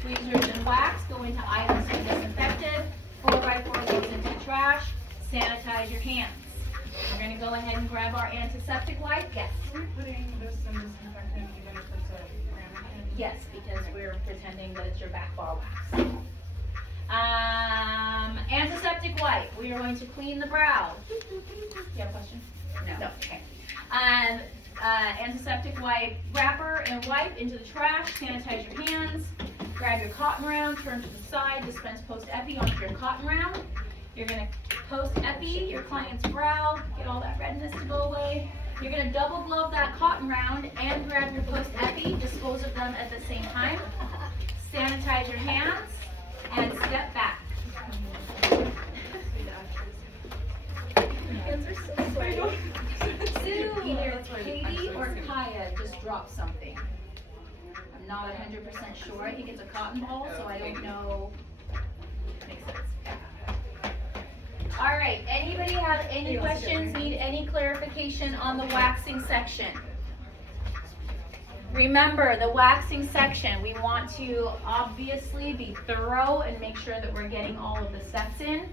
Tweezers and wax go into items to be disinfected. 4x4 goes into trash. Sanitize your hands. We're going to go ahead and grab our antiseptic wipe. Yes? Are we putting this in disinfectant even if it's a ramekin? Yes, because we're pretending that it's your back bar wax. Antiseptic wipe. We are going to clean the brow. Do you have a question? No. Okay. Antiseptic wipe wrapper and wipe into the trash. Sanitize your hands. Grab your cotton round. Turn to the side. Dispense post-epi onto your cotton round. You're going to post-epi your client's brow. Get all that redness to go away. You're going to double glove that cotton round and grab your post-epi. Dispose of them at the same time. Sanitize your hands and step back. Hands are so sweaty. Sue, either Katie or Kaya just dropped something. I'm not 100% sure. I think it's a cotton ball, so I don't know. Makes sense. All right, anybody have any questions, need any clarification on the waxing section? Remember, the waxing section, we want to obviously be thorough and make sure that we're getting all of the steps in,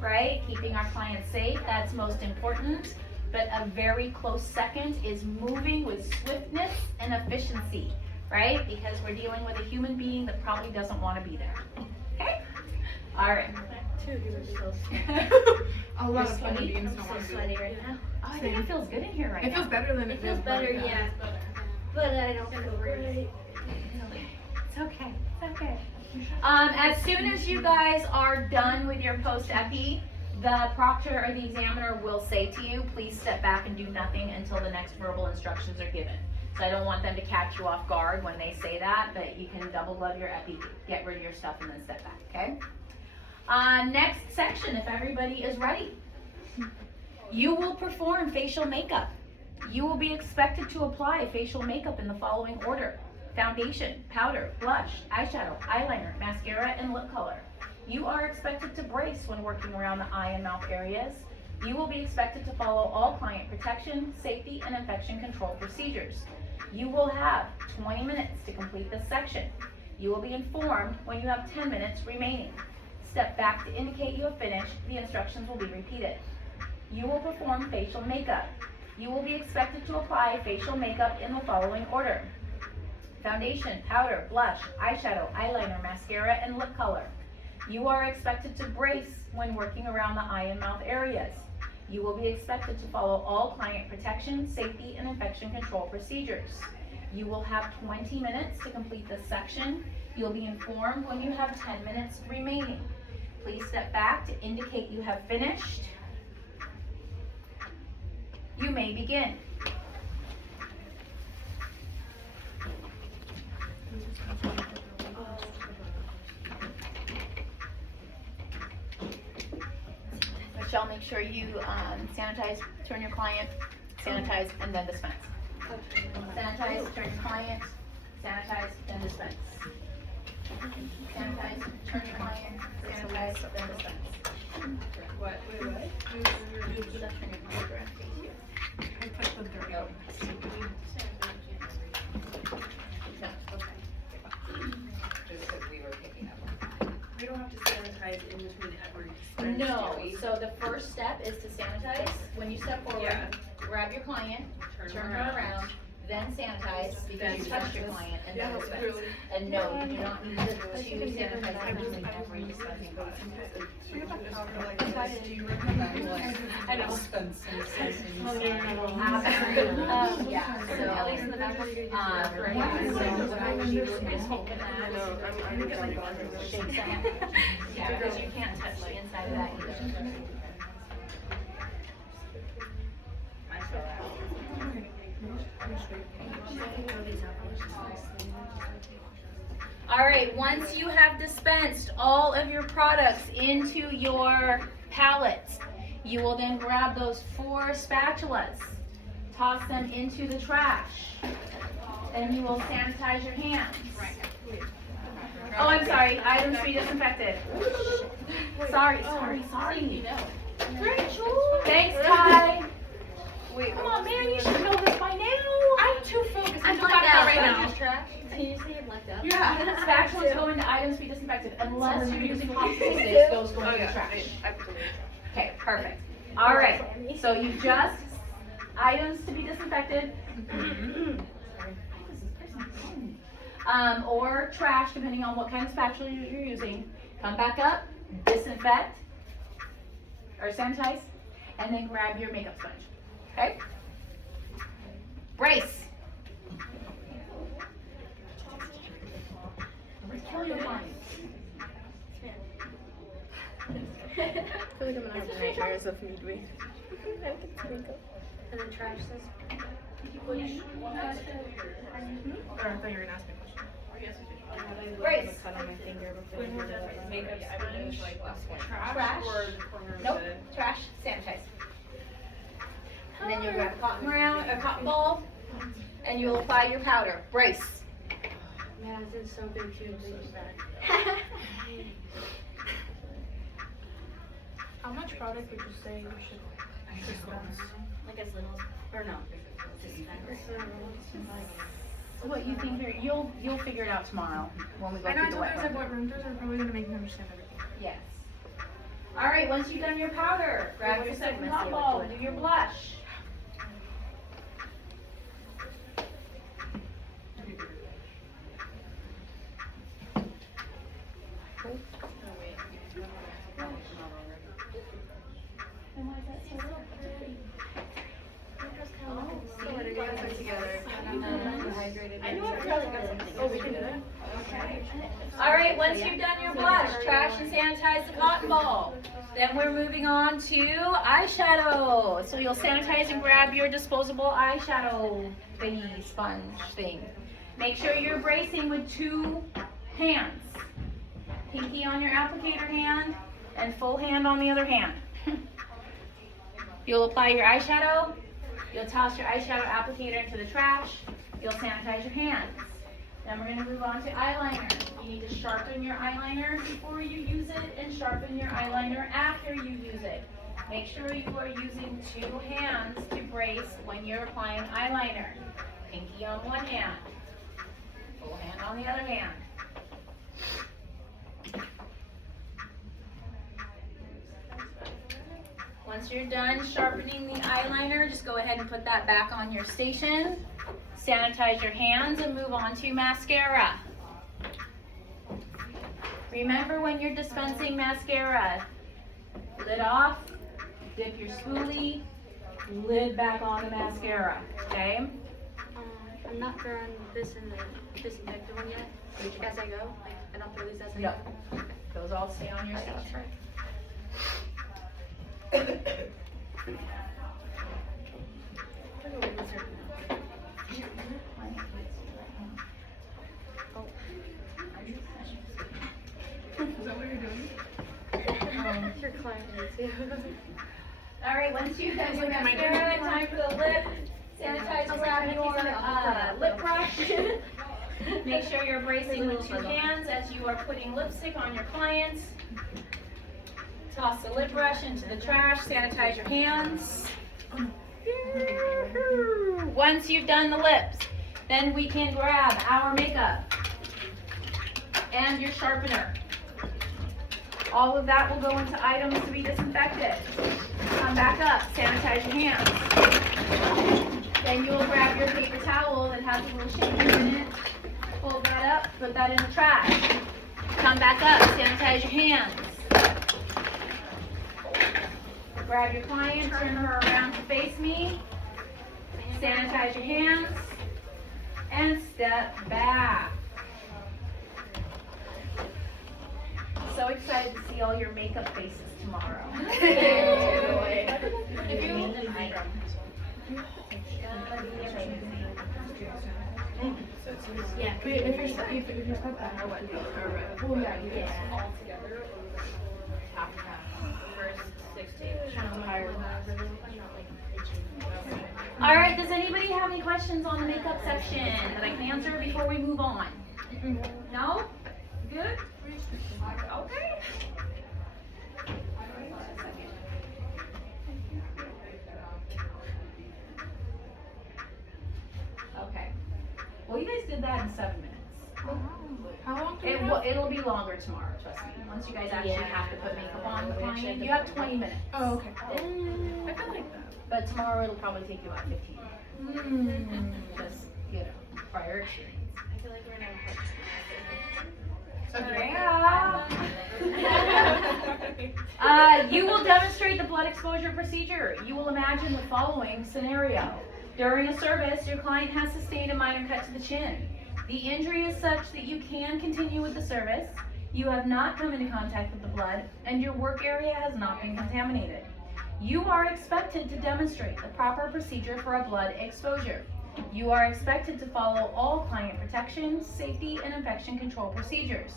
right? Keeping our clients safe, that's most important. But a very close second is moving with swiftness and efficiency, right? Because we're dealing with a human being that probably doesn't want to be there. Okay? All right. A lot of human beings don't want to be Sweaty right now. Oh, I think it feels good in here right It now. feels better than It feels better, yeah. But I don't feel great. It's okay. It's okay. As soon as you guys are done with your post-epi, the proctor or the examiner will say to you, please step back and do nothing until the next verbal instructions are given. So I don't want them to catch you off guard when they say that, but you can double glove your epi, get rid of your stuff, and then step back, okay? Next section, if everybody is ready. You will perform facial makeup. You will be expected to apply facial makeup in the following order: foundation, powder, blush, eyeshadow, eyeliner, mascara, and lip color. You are expected to brace when working around the eye and mouth areas. You will be expected to follow all client protection, safety, and infection control procedures. You will have 20 minutes to complete this section. You will be informed when you have 10 minutes remaining. Step back to indicate you have finished. The instructions will be repeated. You will perform facial makeup. You will be expected to apply facial makeup in the following order: foundation, powder, blush, eyeshadow, eyeliner, mascara, and lip color. You are expected to brace when working around the eye and mouth areas. You will be expected to follow all client protection, safety, and infection control procedures. You will have 20 minutes to complete this section. You'll be informed when you have 10 minutes remaining. Please step back to indicate you have finished. You may begin. Michelle, make sure you sanitize, turn your client, sanitize, and then dispense. Sanitize, turn your client, sanitize, then dispense. Sanitize, turn your client, sanitize, then dispense. What? Wait, what? You left turn your client direct face here. I put the dirty on. No, okay. Just because we were picking up. We don't have to sanitize in between every dispense, No, do we? so the first step is to sanitize. When you step forward, Yeah. grab your client, turn her around, then sanitize because you touched your client, and then dispense. And no, you do not need to sanitize between every dispensing product. I know. Absolutely. Yeah, so. At least in the back. So just open that. Shake that. Yeah, because you can't touch the inside of that either. All right, once you have dispensed all of your products into your pallets, you will then grab those 4 spatulas, toss them into the trash, and you will sanitize your hands. Oh, I'm sorry, items to be disinfected. Sorry. Thanks, Ty. Wait, Come on, man, you should know this by now. I'm too focused. I'm I'm blacked out right now. now. Can you say you're blacked out? Yeah. Spatulas go into items to be disinfected unless you're using popsicle sticks, those go into the trash. Okay, perfect. All right, so you just, items to be disinfected. Or trash, depending on what kind of spatula you're using. Come back up, disinfect, or sanitize, and then grab your makeup sponge. Okay? Brace. Kill your client. I feel like I'm gonna have nightmares of midway. And then trash this. Or I thought you were gonna ask me a question. Brace. Cut on my finger before I did it. Makeup sponge, Trash. or the corner of Nope, the. trash, sanitize. And then you'll grab a cotton round, a cotton ball, and you'll apply your powder. Brace. Man, this is so big too. How much product would you say you should dispense? Like as little, or no. What you think you'll figure it out tomorrow when we go I know I through the told wet there's like room. what rooms are probably gonna make me understand everything. Yes. All right, once you've done your powder, grab your second cotton ball, do your blush. I knew I probably got something. Oh, we can do that? All right, once you've done your blush, trash and sanitize the cotton ball. Then we're moving on to eyeshadow. So you'll sanitize and grab your disposable eyeshadow thingy, sponge thing. Make sure you're bracing with 2 hands. Pinky on your applicator hand and full hand on the other hand. You'll apply your eyeshadow. You'll toss your eyeshadow applicator into the trash. You'll sanitize your hands. Then we're going to move on to eyeliner. You need to sharpen your eyeliner before you use it and sharpen your eyeliner after you use it. Make sure you are using 2 hands to brace when you're applying eyeliner. Pinky on one hand, full hand on the other hand. Once you're done sharpening the eyeliner, just go ahead and put that back on your station. Sanitize your hands and move on to mascara. Remember when you're dispensing mascara, lid off, dip your spoolie, lid back on the mascara, okay? I'm not throwing this in the disinfectant one yet. As I go, like I don't throw these as I No. go. Those all stay on your station. Is that what you're doing? Your client needs you. All right, once you've done your mascara, time for the lip. Sanitize and grab your lip brush. Make sure you're bracing with 2 hands as you are putting lipstick on your clients. Toss the lip brush into the trash, sanitize your hands. Once you've done the lips, then we can grab our makeup and your sharpener. All of that will go into items to be disinfected. Come back up, sanitize your hands. Then you will grab your paper towel that has a little shaker in it. Fold that up, put that in the trash. Come back up, sanitize your hands. Grab your client, turn her around to face me. Sanitize your hands. And step back. So excited to see all your makeup faces tomorrow. Yeah. If you're stuck back or what? Well, yeah. All together, half and half. First 16. All right, does anybody have any questions on the makeup section that I can answer before we move on? No? Good? Okay. Okay. Well, you guys did that in 7 minutes. How long do It'll be longer tomorrow, trust me. Once you guys actually have to put makeup on the client, you have 20 minutes. Oh, okay. I feel like that. But tomorrow it'll probably take you about 15. Just, prior experience. I feel like we're You will demonstrate the blood exposure procedure. You will imagine the following scenario. During a service, your client has sustained a minor cut to the chin. The injury is such that you can continue with the service. You have not come into contact with the blood, and your work area has not been contaminated. You are expected to demonstrate the proper procedure for a blood exposure. You are expected to follow all client protection, safety, and infection control procedures.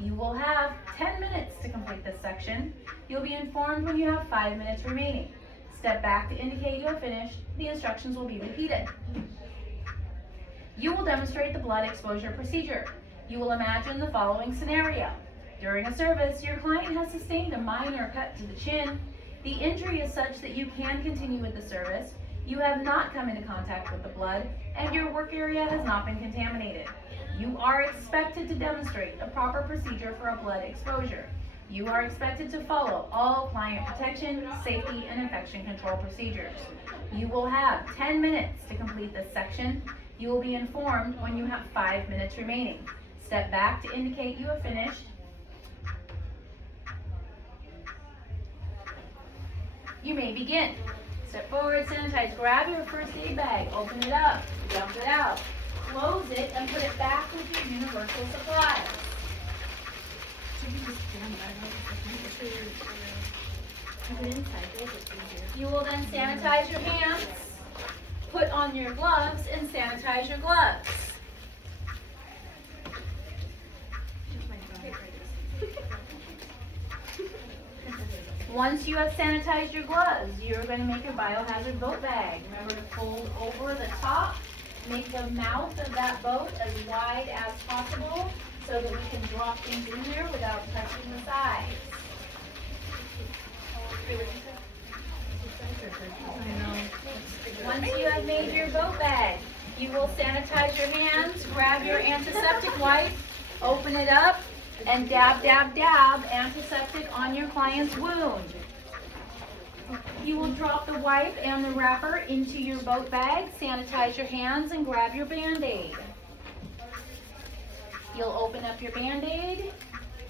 You will have 10 minutes to complete this section. You'll be informed when you have 5 minutes remaining. Step back to indicate you have finished. The instructions will be repeated. You will demonstrate the blood exposure procedure. You will imagine the following scenario. During a service, your client has sustained a minor cut to the chin. The injury is such that you can continue with the service. You have not come into contact with the blood, and your work area has not been contaminated. You are expected to demonstrate the proper procedure for a blood exposure. You are expected to follow all client protection, safety, and infection control procedures. You will have 10 minutes to complete this section. You will be informed when you have 5 minutes remaining. Step back to indicate you have finished. You may begin. Step forward, sanitize, grab your first aid bag, open it up, dump it out, close it, and put it back with your universal supplies. You will then sanitize your hands, put on your gloves, and sanitize your gloves. Once you have sanitized your gloves, you're going to make your biohazard boat bag. Remember to fold over the top, make the mouth of that boat as wide as possible so that we can drop things in there without touching the sides. Once you have made your boat bag, you will sanitize your hands, grab your antiseptic wipe, open it up, and dab, dab, dab antiseptic on your client's wound. You will drop the wipe and the wrapper into your boat bag, sanitize your hands, and grab your Band-Aid. You'll open up your Band-Aid,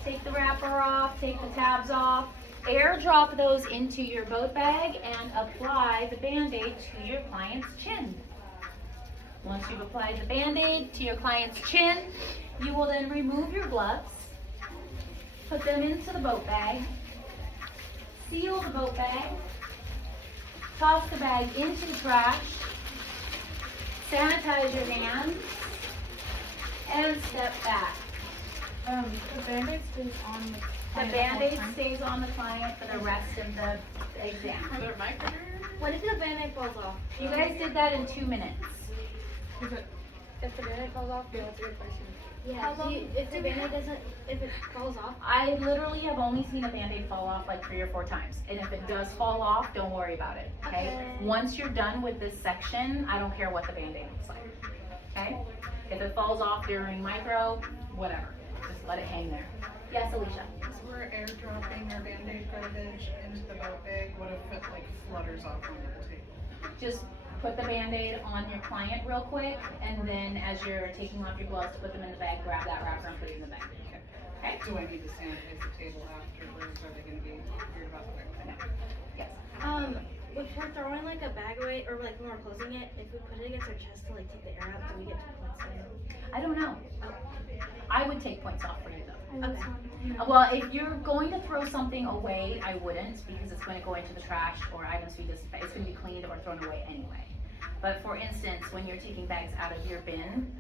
take the wrapper off, take the tabs off, airdrop those into your boat bag, and apply the Band-Aid to your client's chin. Once you've applied the Band-Aid to your client's chin, you will then remove your gloves, put them into the boat bag, seal the boat bag, toss the bag into the trash, sanitize your hands, and step back. The Band-Aid stays on the client. The Band-Aid stays on the client for the rest of the exam. What if the Band-Aid falls off? You guys did that in 2 minutes. If the Band-Aid falls off, that's a good question. Yeah, How long if the Band-Aid doesn't, if it falls off, I literally have only seen a Band-Aid fall off like 3 or 4 times. And if it does fall off, don't worry about it, okay? Okay. Once you're done with this section, I don't care what the Band-Aid looks like, okay? If it falls off during micro, whatever, just let it hang there. Yes, Alicia? Because we're airdropping our Band-Aid garbage into the boat bag, what if it like flutters off onto the table? Just put the Band-Aid on your client real quick, and then as you're taking off your gloves, put them in the bag, grab that wrapper and put it in the bag. Okay? Do I need to sanitize the table afterwards? Are they gonna be weird about that? Yes. If we're throwing like a bag away, or like when we're closing it, if we put it against our chest to like take the air out, do we get 2 points in it? I don't know. I would take points off for you though. Okay. Well, if you're going to throw something away, I wouldn't, because it's going to go into the trash or items to be disinfected. It's going to be cleaned or thrown away anyway. But for instance, when you're taking bags out of your bin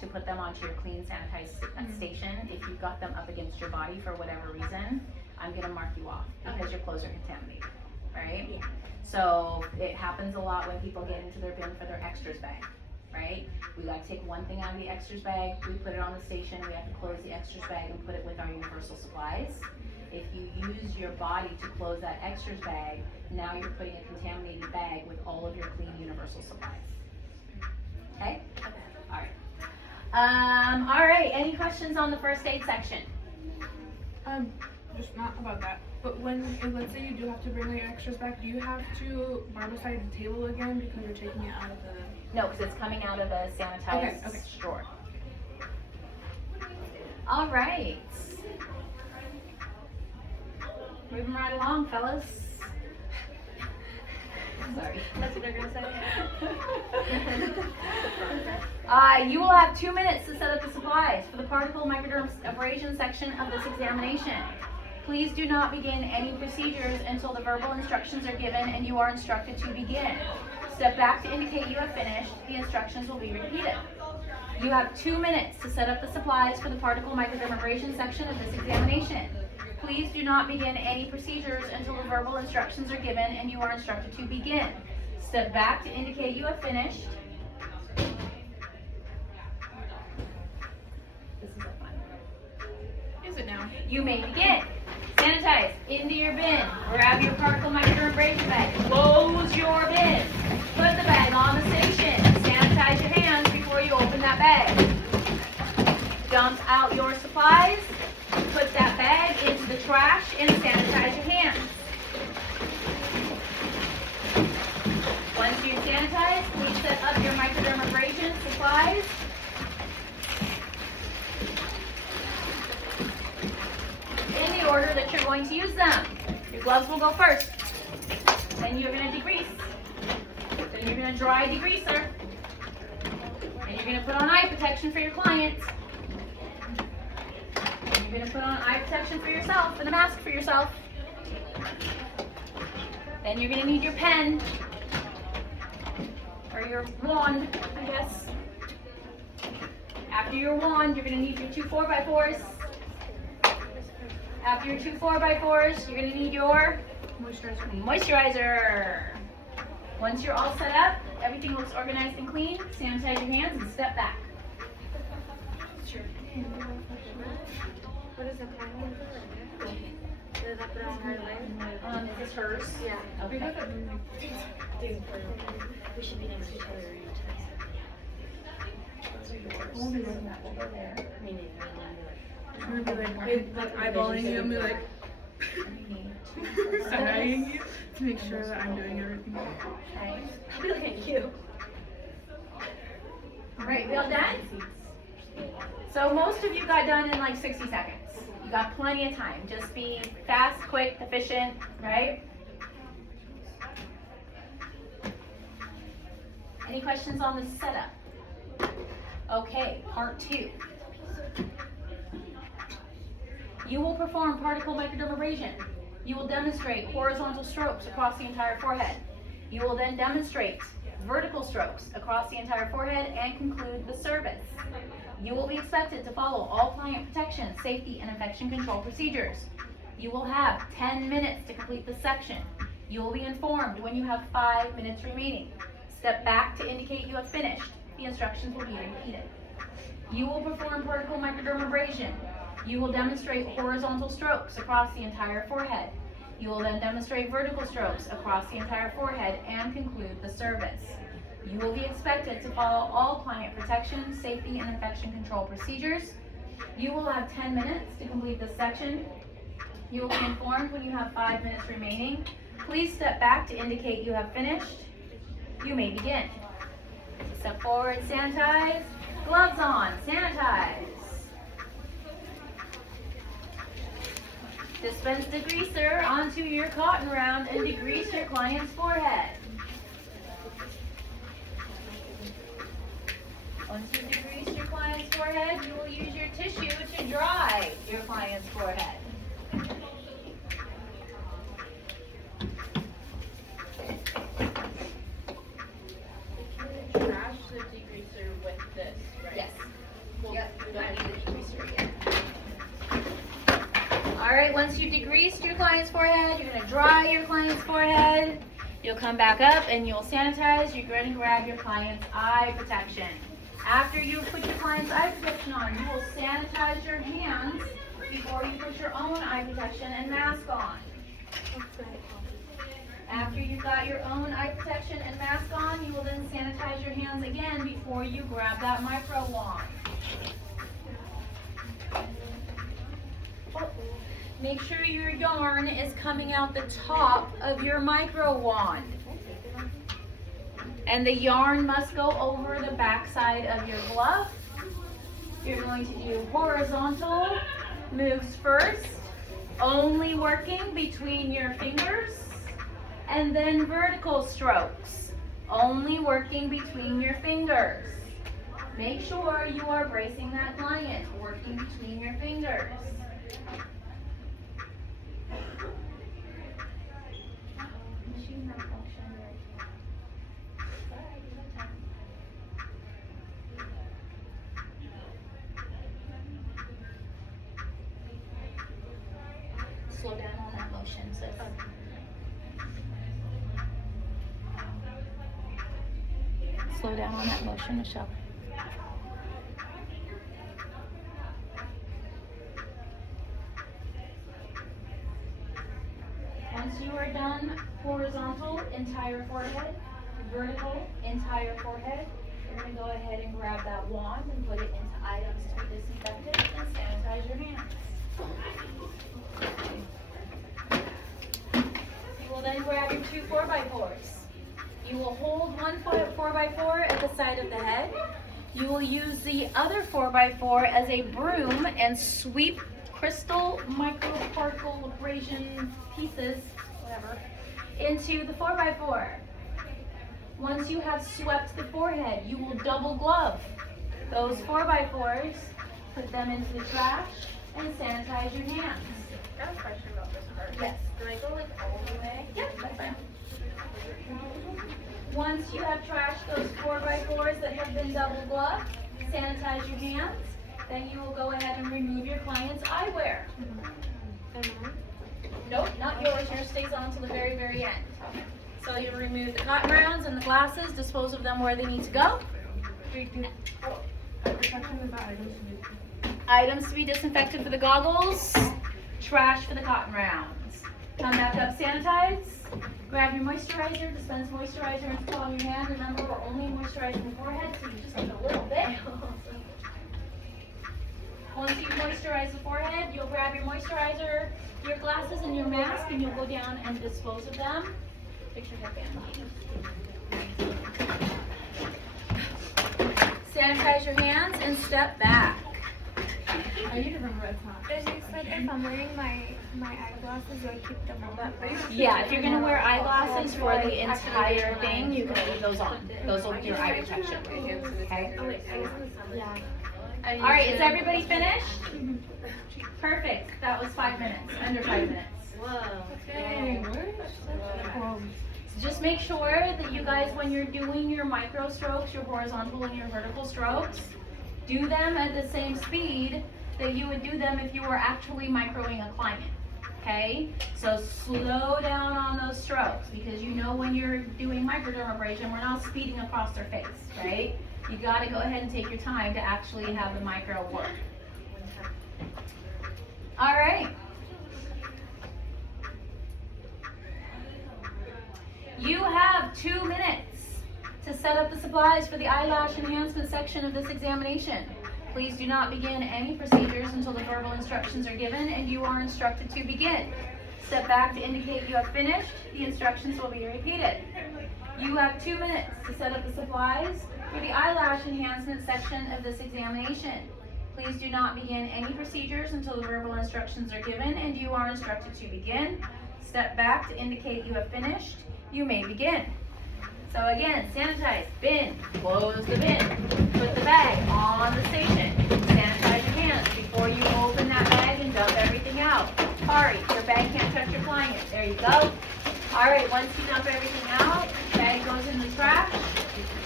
to put them onto your clean, sanitized station, if you've got them up against your body for whatever reason, I'm going to mark you off because your clothes are contaminated, right? Yeah. So it happens a lot when people get into their bin for their extras bag, right? We got to take one thing out of the extras bag, we put it on the station, we have to close the extras bag and put it with our universal supplies. If you use your body to close that extras bag, now you're putting a contaminated bag with all of your clean universal supplies. Okay? All right. All right, any questions on the first aid section? Just not about that. But when, if, let's say you do have to bring your extras back, do you have to barbicide the table again because you're taking it out of the... No, because it's coming out of a sanitized Okay. drawer. All right. Moving right along, fellas. Sorry. That's what they're gonna say. You will have 2 minutes to set up the supplies for the particle microderm abrasion section of this examination. Please do not begin any procedures until the verbal instructions are given and you are instructed to begin. Step back to indicate you have finished. The instructions will be repeated. You have 2 minutes to set up the supplies for the particle microdermabrasion section of this examination. Please do not begin any procedures until the verbal instructions are given and you are instructed to begin. Step back to indicate you have finished. This is a fun. Is it now? You may begin. Sanitize into your bin. Grab your particle microdermabrasion bag. Close your bin. Put the bag on the station. Sanitize your hands before you open that bag. Dump out your supplies. Put that bag into the trash and sanitize your hands. Once you're sanitized, please set up your microdermabrasion supplies. In the order that you're going to use them. Your gloves will go first. Then you're going to degrease. Then you're going to dry degreaser. And you're going to put on eye protection for your client. And you're going to put on eye protection for yourself and a mask for yourself. Then you're going to need your pen. Or your wand, I guess. After your wand, you're going to need your 2 4x4s. After your 2 4x4s, you're going to need your moisturizer. Once you're all set up, everything looks organized and clean, sanitize your hands and step back. What is the plan? Does that put on her leg? Is this hers? Yeah. Okay. We should be next to each other. We'll be looking at over there. I'm gonna be like eyeballing you and be like side-eyeing you to make sure that I'm doing everything right. Okay. I'll be looking at you. All right, we all done? So most of you got done in like 60 seconds. You got plenty of time. Just be fast, quick, efficient, right? Any questions on the setup? Okay, part 2. You will perform particle microdermabrasion. You will demonstrate horizontal strokes across the entire forehead. You will then demonstrate vertical strokes across the entire forehead and conclude the service. You will be expected to follow all client protection, safety, and infection control procedures. You will have 10 minutes to complete this section. You will be informed when you have 5 minutes remaining. Step back to indicate you have finished. The instructions will be repeated. You will perform particle microdermabrasion. You will demonstrate horizontal strokes across the entire forehead. You will then demonstrate vertical strokes across the entire forehead and conclude the service. You will be expected to follow all client protection, safety, and infection control procedures. You will have 10 minutes to complete this section. You will be informed when you have 5 minutes remaining. Please step back to indicate you have finished. You may begin. Forward, sanitize. Gloves on, sanitize. Dispense degreaser onto your cotton round and degrease your client's forehead. Once you degrease your client's forehead, you will use your tissue to dry your client's forehead. Trash the degreaser with this, right? Yes. Yep. We don't need the degreaser yet. Alright, once you've degreased your client's forehead, you're going to dry your client's forehead. You'll come back up and you'll sanitize. You're going to grab your client's eye protection. After you put your client's eye protection on, you will sanitize your hands before you put your own eye protection and mask on. After you've got your own eye protection and mask on, you will then sanitize your hands again before you grab that micro wand. Make sure your yarn is coming out the top of your micro wand. And the yarn must go over the back side of your glove. You're going to do horizontal moves first, only working between your fingers, and then vertical strokes, only working between your fingers. Make sure you are bracing that client, working between your fingers. Slow down on that motion, sis. Slow down on that motion, Michelle. Once you are done, horizontal, entire forehead, vertical, entire forehead, you're going to go ahead and grab that wand and put it into items to be disinfected and sanitize your hands. You will then grab your two 4x4s. You will hold one 4x4 at the side of the head. You will use the other 4x4 as a broom and sweep crystal microparticle abrasion pieces, whatever, into the 4x4. Once you have swept the forehead, you will double glove those 4x4s, put them into the trash, and sanitize your hands. I have a question about this part. Yes. Do I go like all the way? Yep, that's fine. Once you have trashed those 4x4s that have been double gloved, sanitize your hands, then you will go ahead and remove your client's eyewear. Nope, not yours. Yours stays on until the very, very end. So you remove the cotton rounds and the glasses, dispose of them where they need to go. Items to be disinfected for the goggles, trash for the cotton rounds. Come back up, sanitize. Grab your moisturizer, dispense moisturizer into the palm of your hand. Remember, we're only moisturizing the forehead, so you just need a little bit. Once you moisturize the forehead, you'll grab your moisturizer, your glasses, and your mask, and you'll go down and dispose of them. Picture headband. Sanitize your hands and step back. I need to remember it's not. Then you said if I'm wearing my eyeglasses, do I keep them on? Yeah, if you're gonna wear eyeglasses for the entire thing, you can leave those on. Those will be your eye protection. Okay? Yeah. All right, is everybody finished? Perfect. That was 5 minutes, under 5 minutes. Just make sure that you guys, when you're doing your micro strokes, your horizontal and your vertical strokes, do them at the same speed that you would do them if you were actually microing a client. Okay? So slow down on those strokes, because you know when you're doing microdermabrasion, we're not speeding across their face, right? You got to go ahead and take your time to actually have the micro work. All right. You have 2 minutes to set up the supplies for the eyelash enhancement section of this examination. Please do not begin any procedures until the verbal instructions are given and you are instructed to begin. Step back to indicate you have finished. The instructions will be repeated. You have 2 minutes to set up the supplies For the eyelash enhancement section of this examination, please do not begin any procedures until the verbal instructions are given and you are instructed to begin. Step back to indicate you have finished. You may begin. So again, sanitize, bin, close the bin, put the bag on the station, sanitize your hands before you open that bag and dump everything out. Hurry, your bag can't touch your client. There you go. All right, once you dump everything out, bag goes in the trash,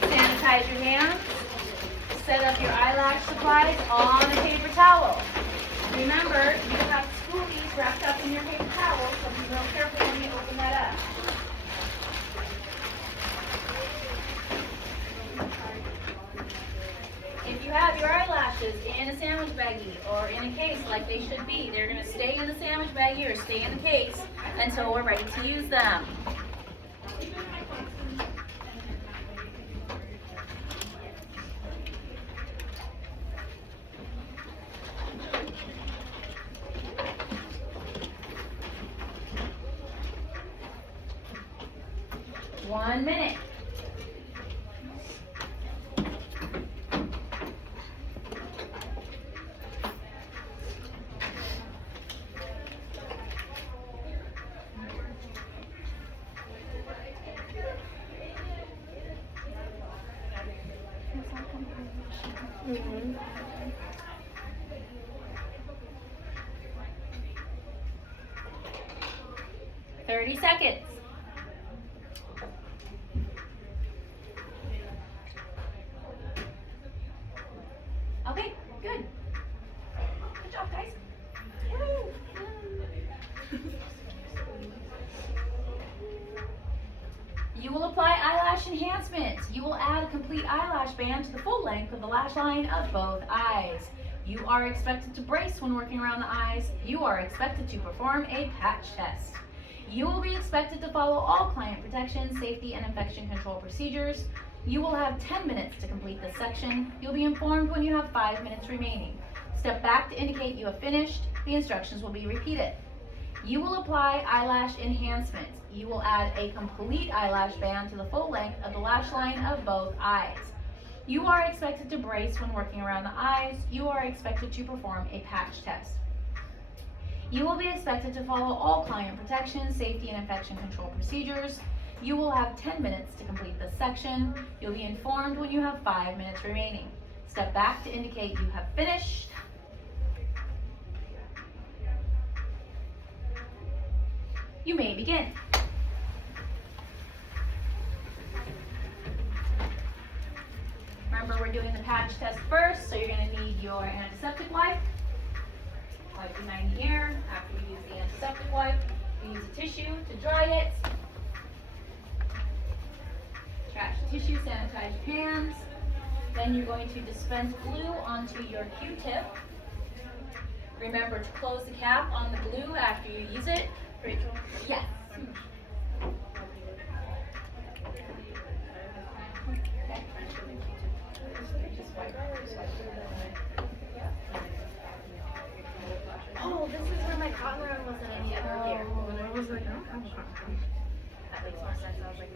sanitize your hands, set up your eyelash supplies on a paper towel. Remember, you have spoolies wrapped up in your paper towel, so be real careful when you open that up. If you have your eyelashes in a sandwich baggie or in a case like they should be, they're going to stay in the sandwich baggie or stay in the case until we're ready to use them. One minute. Mm-hmm. 30 seconds. Okay, good. Good job, guys. Woo. You will apply eyelash enhancement. You will add a complete eyelash band to the full length of the lash line of both eyes. You are expected to brace when working around the eyes. You are expected to perform a patch test. You will be expected to follow all client protection, safety, and infection control procedures. You will have 10 minutes to complete this section. You'll be informed when you have 5 minutes remaining. Step back to indicate you have finished. The instructions will be repeated. You will apply eyelash enhancement. You will add a complete eyelash band to the full length of the lash line of both eyes. You are expected to brace when working around the eyes. You are expected to perform a patch test. You will be expected to follow all client protection, safety, and infection control procedures. You will have 10 minutes to complete this section. You'll be informed when you have 5 minutes remaining. Step back to indicate you have finished. You may begin. Remember, we're doing the patch test first, so you're going to need your antiseptic wipe. Wipe behind the ear. After you use the antiseptic wipe, you use a tissue to dry it. Trash the tissue, sanitize your hands. Then you're going to dispense glue onto your Q-tip. Remember to close the cap on the glue after you use it. Rachel? Yes. Oh, this is where my cotton round was that I needed earlier. And I was like, I don't have cotton. That makes more sense. I was like,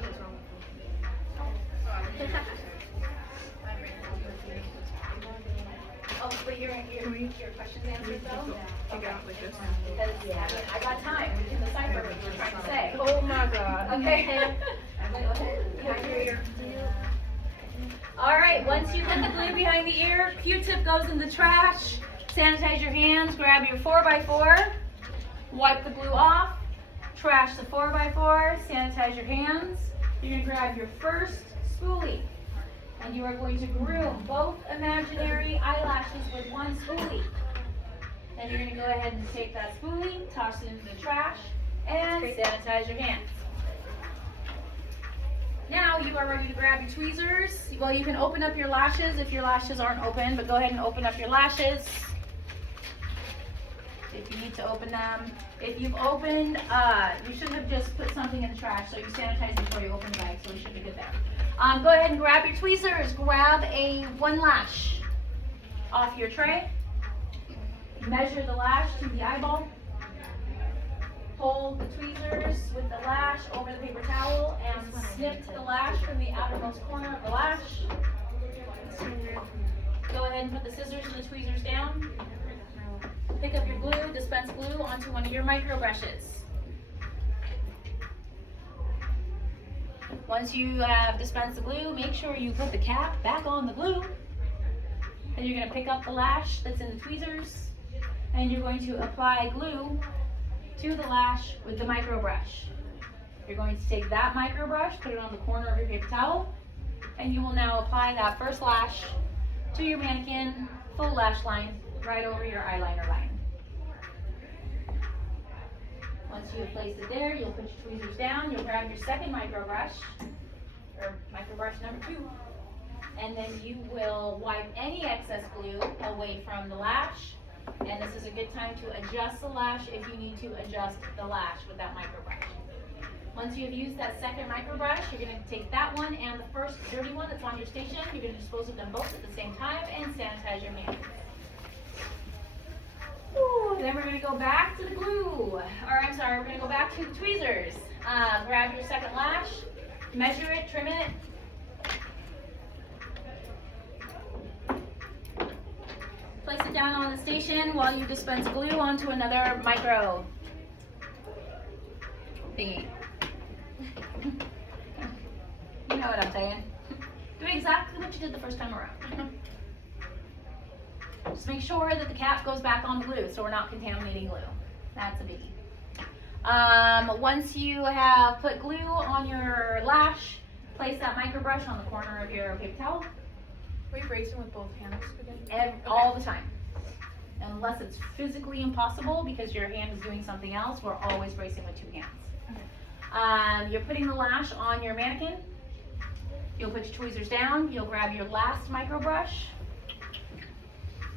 what's wrong with me? Oh, but your question's answered though? Take it out like this. Because I got time. We can decipher what you were trying to say. Oh my god. Okay. Behind your ear. All right, once you get the glue behind the ear, Q-tip goes in the trash. Sanitize your hands, grab your 4x4, wipe the glue off, trash the 4x4, sanitize your hands. You're going to grab your first spoolie, and you are going to groom both imaginary eyelashes with one spoolie. Then you're going to go ahead and take that spoolie, toss it into the trash, and sanitize your hands. Now you are ready to grab your tweezers. Well, you can open up your lashes if your lashes aren't open, but go ahead and open up your lashes if you need to open them. If you've opened, you should have just put something in the trash, so you sanitize before you open the bag, so we should be good there. Go ahead and grab your tweezers. Grab one lash off your tray. Measure the lash to the eyeball. pull the tweezers with the lash over the paper towel and snip the lash from the outermost corner of the lash. Go ahead and put the scissors and the tweezers down. Pick up your glue, dispense glue onto one of your micro brushes. Once you have dispensed the glue, make sure you put the cap back on the glue. Then you're going to pick up the lash that's in the tweezers, and you're going to apply glue to the lash with the micro brush. You're going to take that micro brush, put it on the corner of your paper towel, and you will now apply that first lash to your mannequin, full lash line, right over your eyeliner line. Once you've placed it there, you'll put your tweezers down, you'll grab your second micro brush, or micro brush number 2, and then you will wipe any excess glue away from the lash. And this is a good time to adjust the lash if you need to adjust the lash with that micro brush. Once you've used that second micro brush, you're going to take that one and the first dirty one that's on your station, you're going to dispose of them both at the same time and sanitize your hands. Ooh, then we're going to go back to the glue, we're going to go back to the tweezers. Grab your second lash, measure it, trim it. Place it down on the station while you dispense glue onto another micro thingy. You know what I'm saying. Do exactly what you did the first time around. Just make sure that the cap goes back on the glue so we're not contaminating glue. That's a biggie. Once you have put glue on your lash, place that micro brush on the corner of your paper towel. Are you bracing with both hands again? All the time. Unless it's physically impossible because your hand is doing something else, we're always bracing with 2 hands. You're putting the lash on your mannequin. You'll put your tweezers down. You'll grab your last micro brush.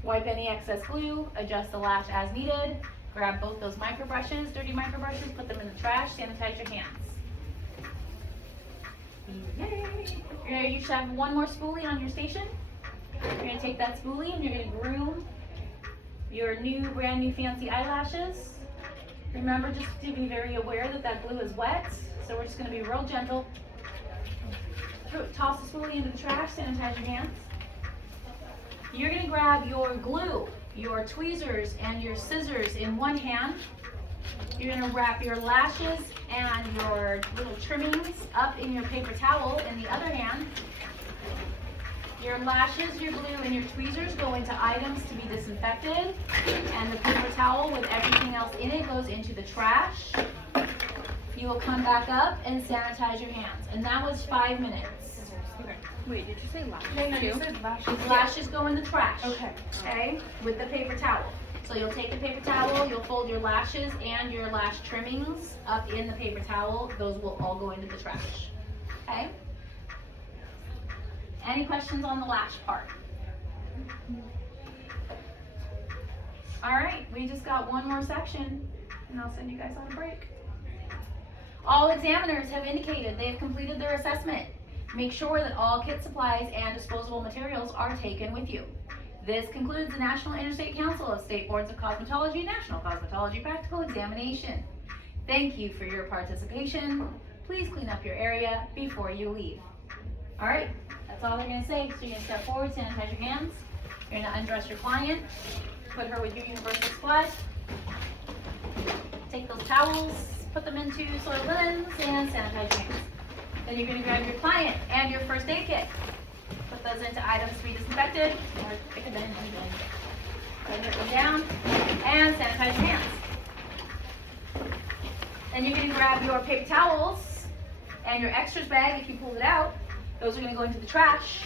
Wipe any excess glue. Adjust the lash as needed. Grab both those micro brushes, dirty micro brushes, put them in the trash. Sanitize your hands. Yay! You should have one more spoolie on your station. You're going to take that spoolie and you're going to groom your brand new fancy eyelashes. Remember just to be very aware that that glue is wet, so we're just going to be real gentle. Toss the spoolie into the trash, sanitize your hands. You're going to grab your glue, your tweezers, and your scissors in one hand. You're going to wrap your lashes and your little trimmings up in your paper towel in the other hand. Your lashes, your glue, and your tweezers go into items to be disinfected, and the paper towel with everything else in it goes into the trash. You will come back up and sanitize your hands, and that was 5 minutes. Wait, did you say lashes? No, you said lashes. Lashes go in the trash. Okay. With the paper towel. So you'll take the paper towel, you'll fold your lashes and your lash trimmings up in the paper towel. Those will all go into the trash. Okay? Any questions on the lash part? All right, we just got one more section, and I'll send you guys on a break. All examiners have indicated they have completed their assessment. Make sure that all kit supplies and disposable materials are taken with you. This concludes the National Interstate Council of State Boards of Cosmetology National Cosmetology Practical Examination. Thank you for your participation. Please clean up your area before you leave. All right, that's all they're going to say. So you're going to step forward, sanitize your hands. You're going to undress your client, put her with your universal supplies. Take those towels, put them into soiled linens, and sanitize your hands. Then you're going to grab your client and your first aid kit. Put those into items to be disinfected, or pick a bin and put them down, and sanitize your hands. Then you're going to grab your paper towels and your extras bag if you pulled it out. Those are going to go into the trash,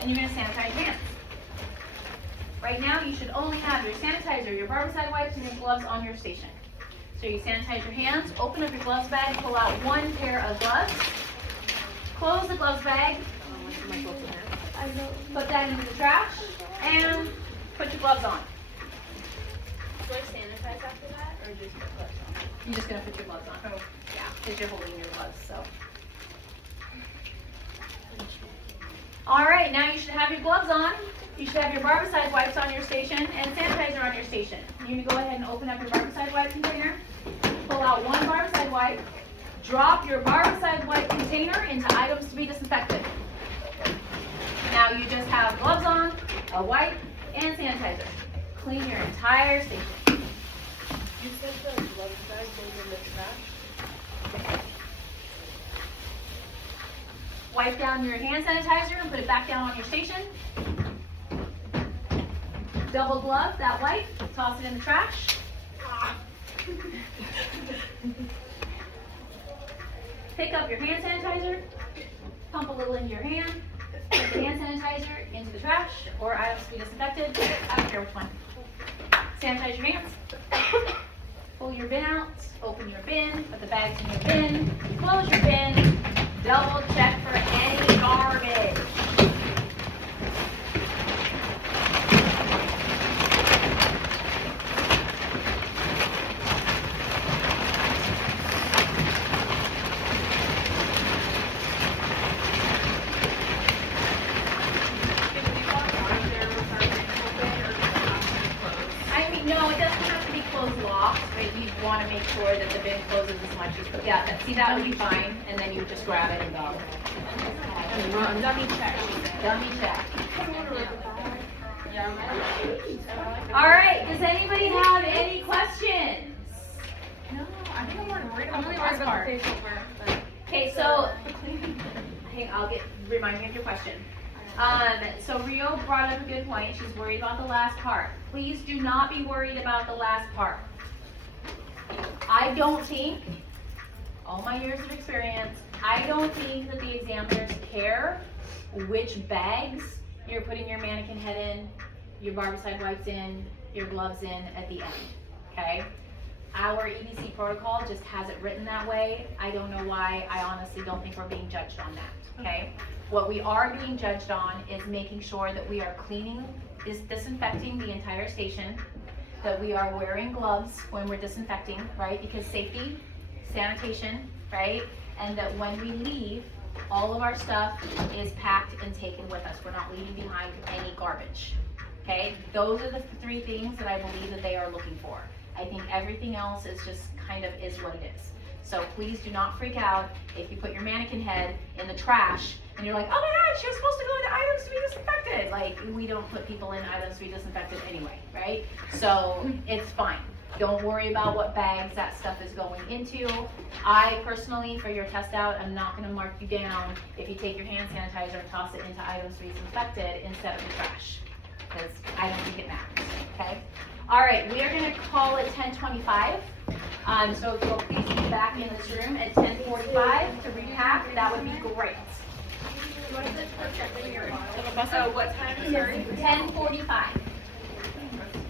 and you're going to sanitize your hands. Right now, you should only have your sanitizer, your barbicide wipes, and your gloves on your station. So you sanitize your hands, open up your gloves bag, pull out one pair of gloves, close the gloves bag, put that into the trash, and put your gloves on. Do I sanitize after that, or just put gloves on? You're just going to put your gloves on. Oh. Yeah, because you're holding your gloves, so. All right, now you should have your gloves on. You should have your barbicide wipes on your station and sanitizer on your station. You're going to go ahead and open up your barbicide wipe container. pull out one barbicide wipe, drop your barbicide wipe container into items to be disinfected. Now you just have gloves on, a wipe, and sanitizer. Clean your entire station. You said the glove bag goes in the trash? Wipe down your hand sanitizer and put it back down on your station. Double glove that wipe, toss it in the trash. Pick up your hand sanitizer, pump a little into your hand, put the hand sanitizer into the trash or items to be disinfected. I don't care which one. Sanitize your hands. Pull your bin out, open your bin, put the bags in your bin, close your bin, double check for any garbage. No, it doesn't have to be closed locked, but you want to make sure that the bin closes as much as, yeah, see, that would be fine, and then you just grab it and go. Dummy check. Dummy check. All right, does anybody have any questions? No, I think I'm more worried about I'm the really last worried about part. the facial part, but. Okay, so, hey, remind me of your question. So Rio brought up a good point. She's worried about the last part. Please do not be worried about the last part. I don't think, all my years of experience, I don't think that the examiners care which bags you're putting your mannequin head in, your barbicide wipes in, your gloves in at the end, okay? Our EDC protocol just has it written that way. I don't know why. I honestly don't think we're being judged on that, okay? What we are being judged on is making sure that we are disinfecting the entire station, that we are wearing gloves when we're disinfecting, right? Because safety, sanitation, right? And that when we leave, all of our stuff is packed and taken with us. We're not leaving behind any garbage, okay? Those are the three things that I believe that they are looking for. I think everything else is just kind of is what it is. So please do not freak out if you put your mannequin head in the trash and you're like, oh my God, she was supposed to go into items to be disinfected. Like, we don't put people in items to be disinfected anyway, right? So it's fine. Don't worry about what bags that stuff is going into. I personally, for your test out, I'm not gonna mark you down if you take your hand sanitizer and toss it into items to be disinfected instead of the trash, because I don't think it matters, okay? All right, we are gonna call it 10:25. So if you'll please be back in this room at 10:45 to recap, that would be great. What time? Sorry. 10:45.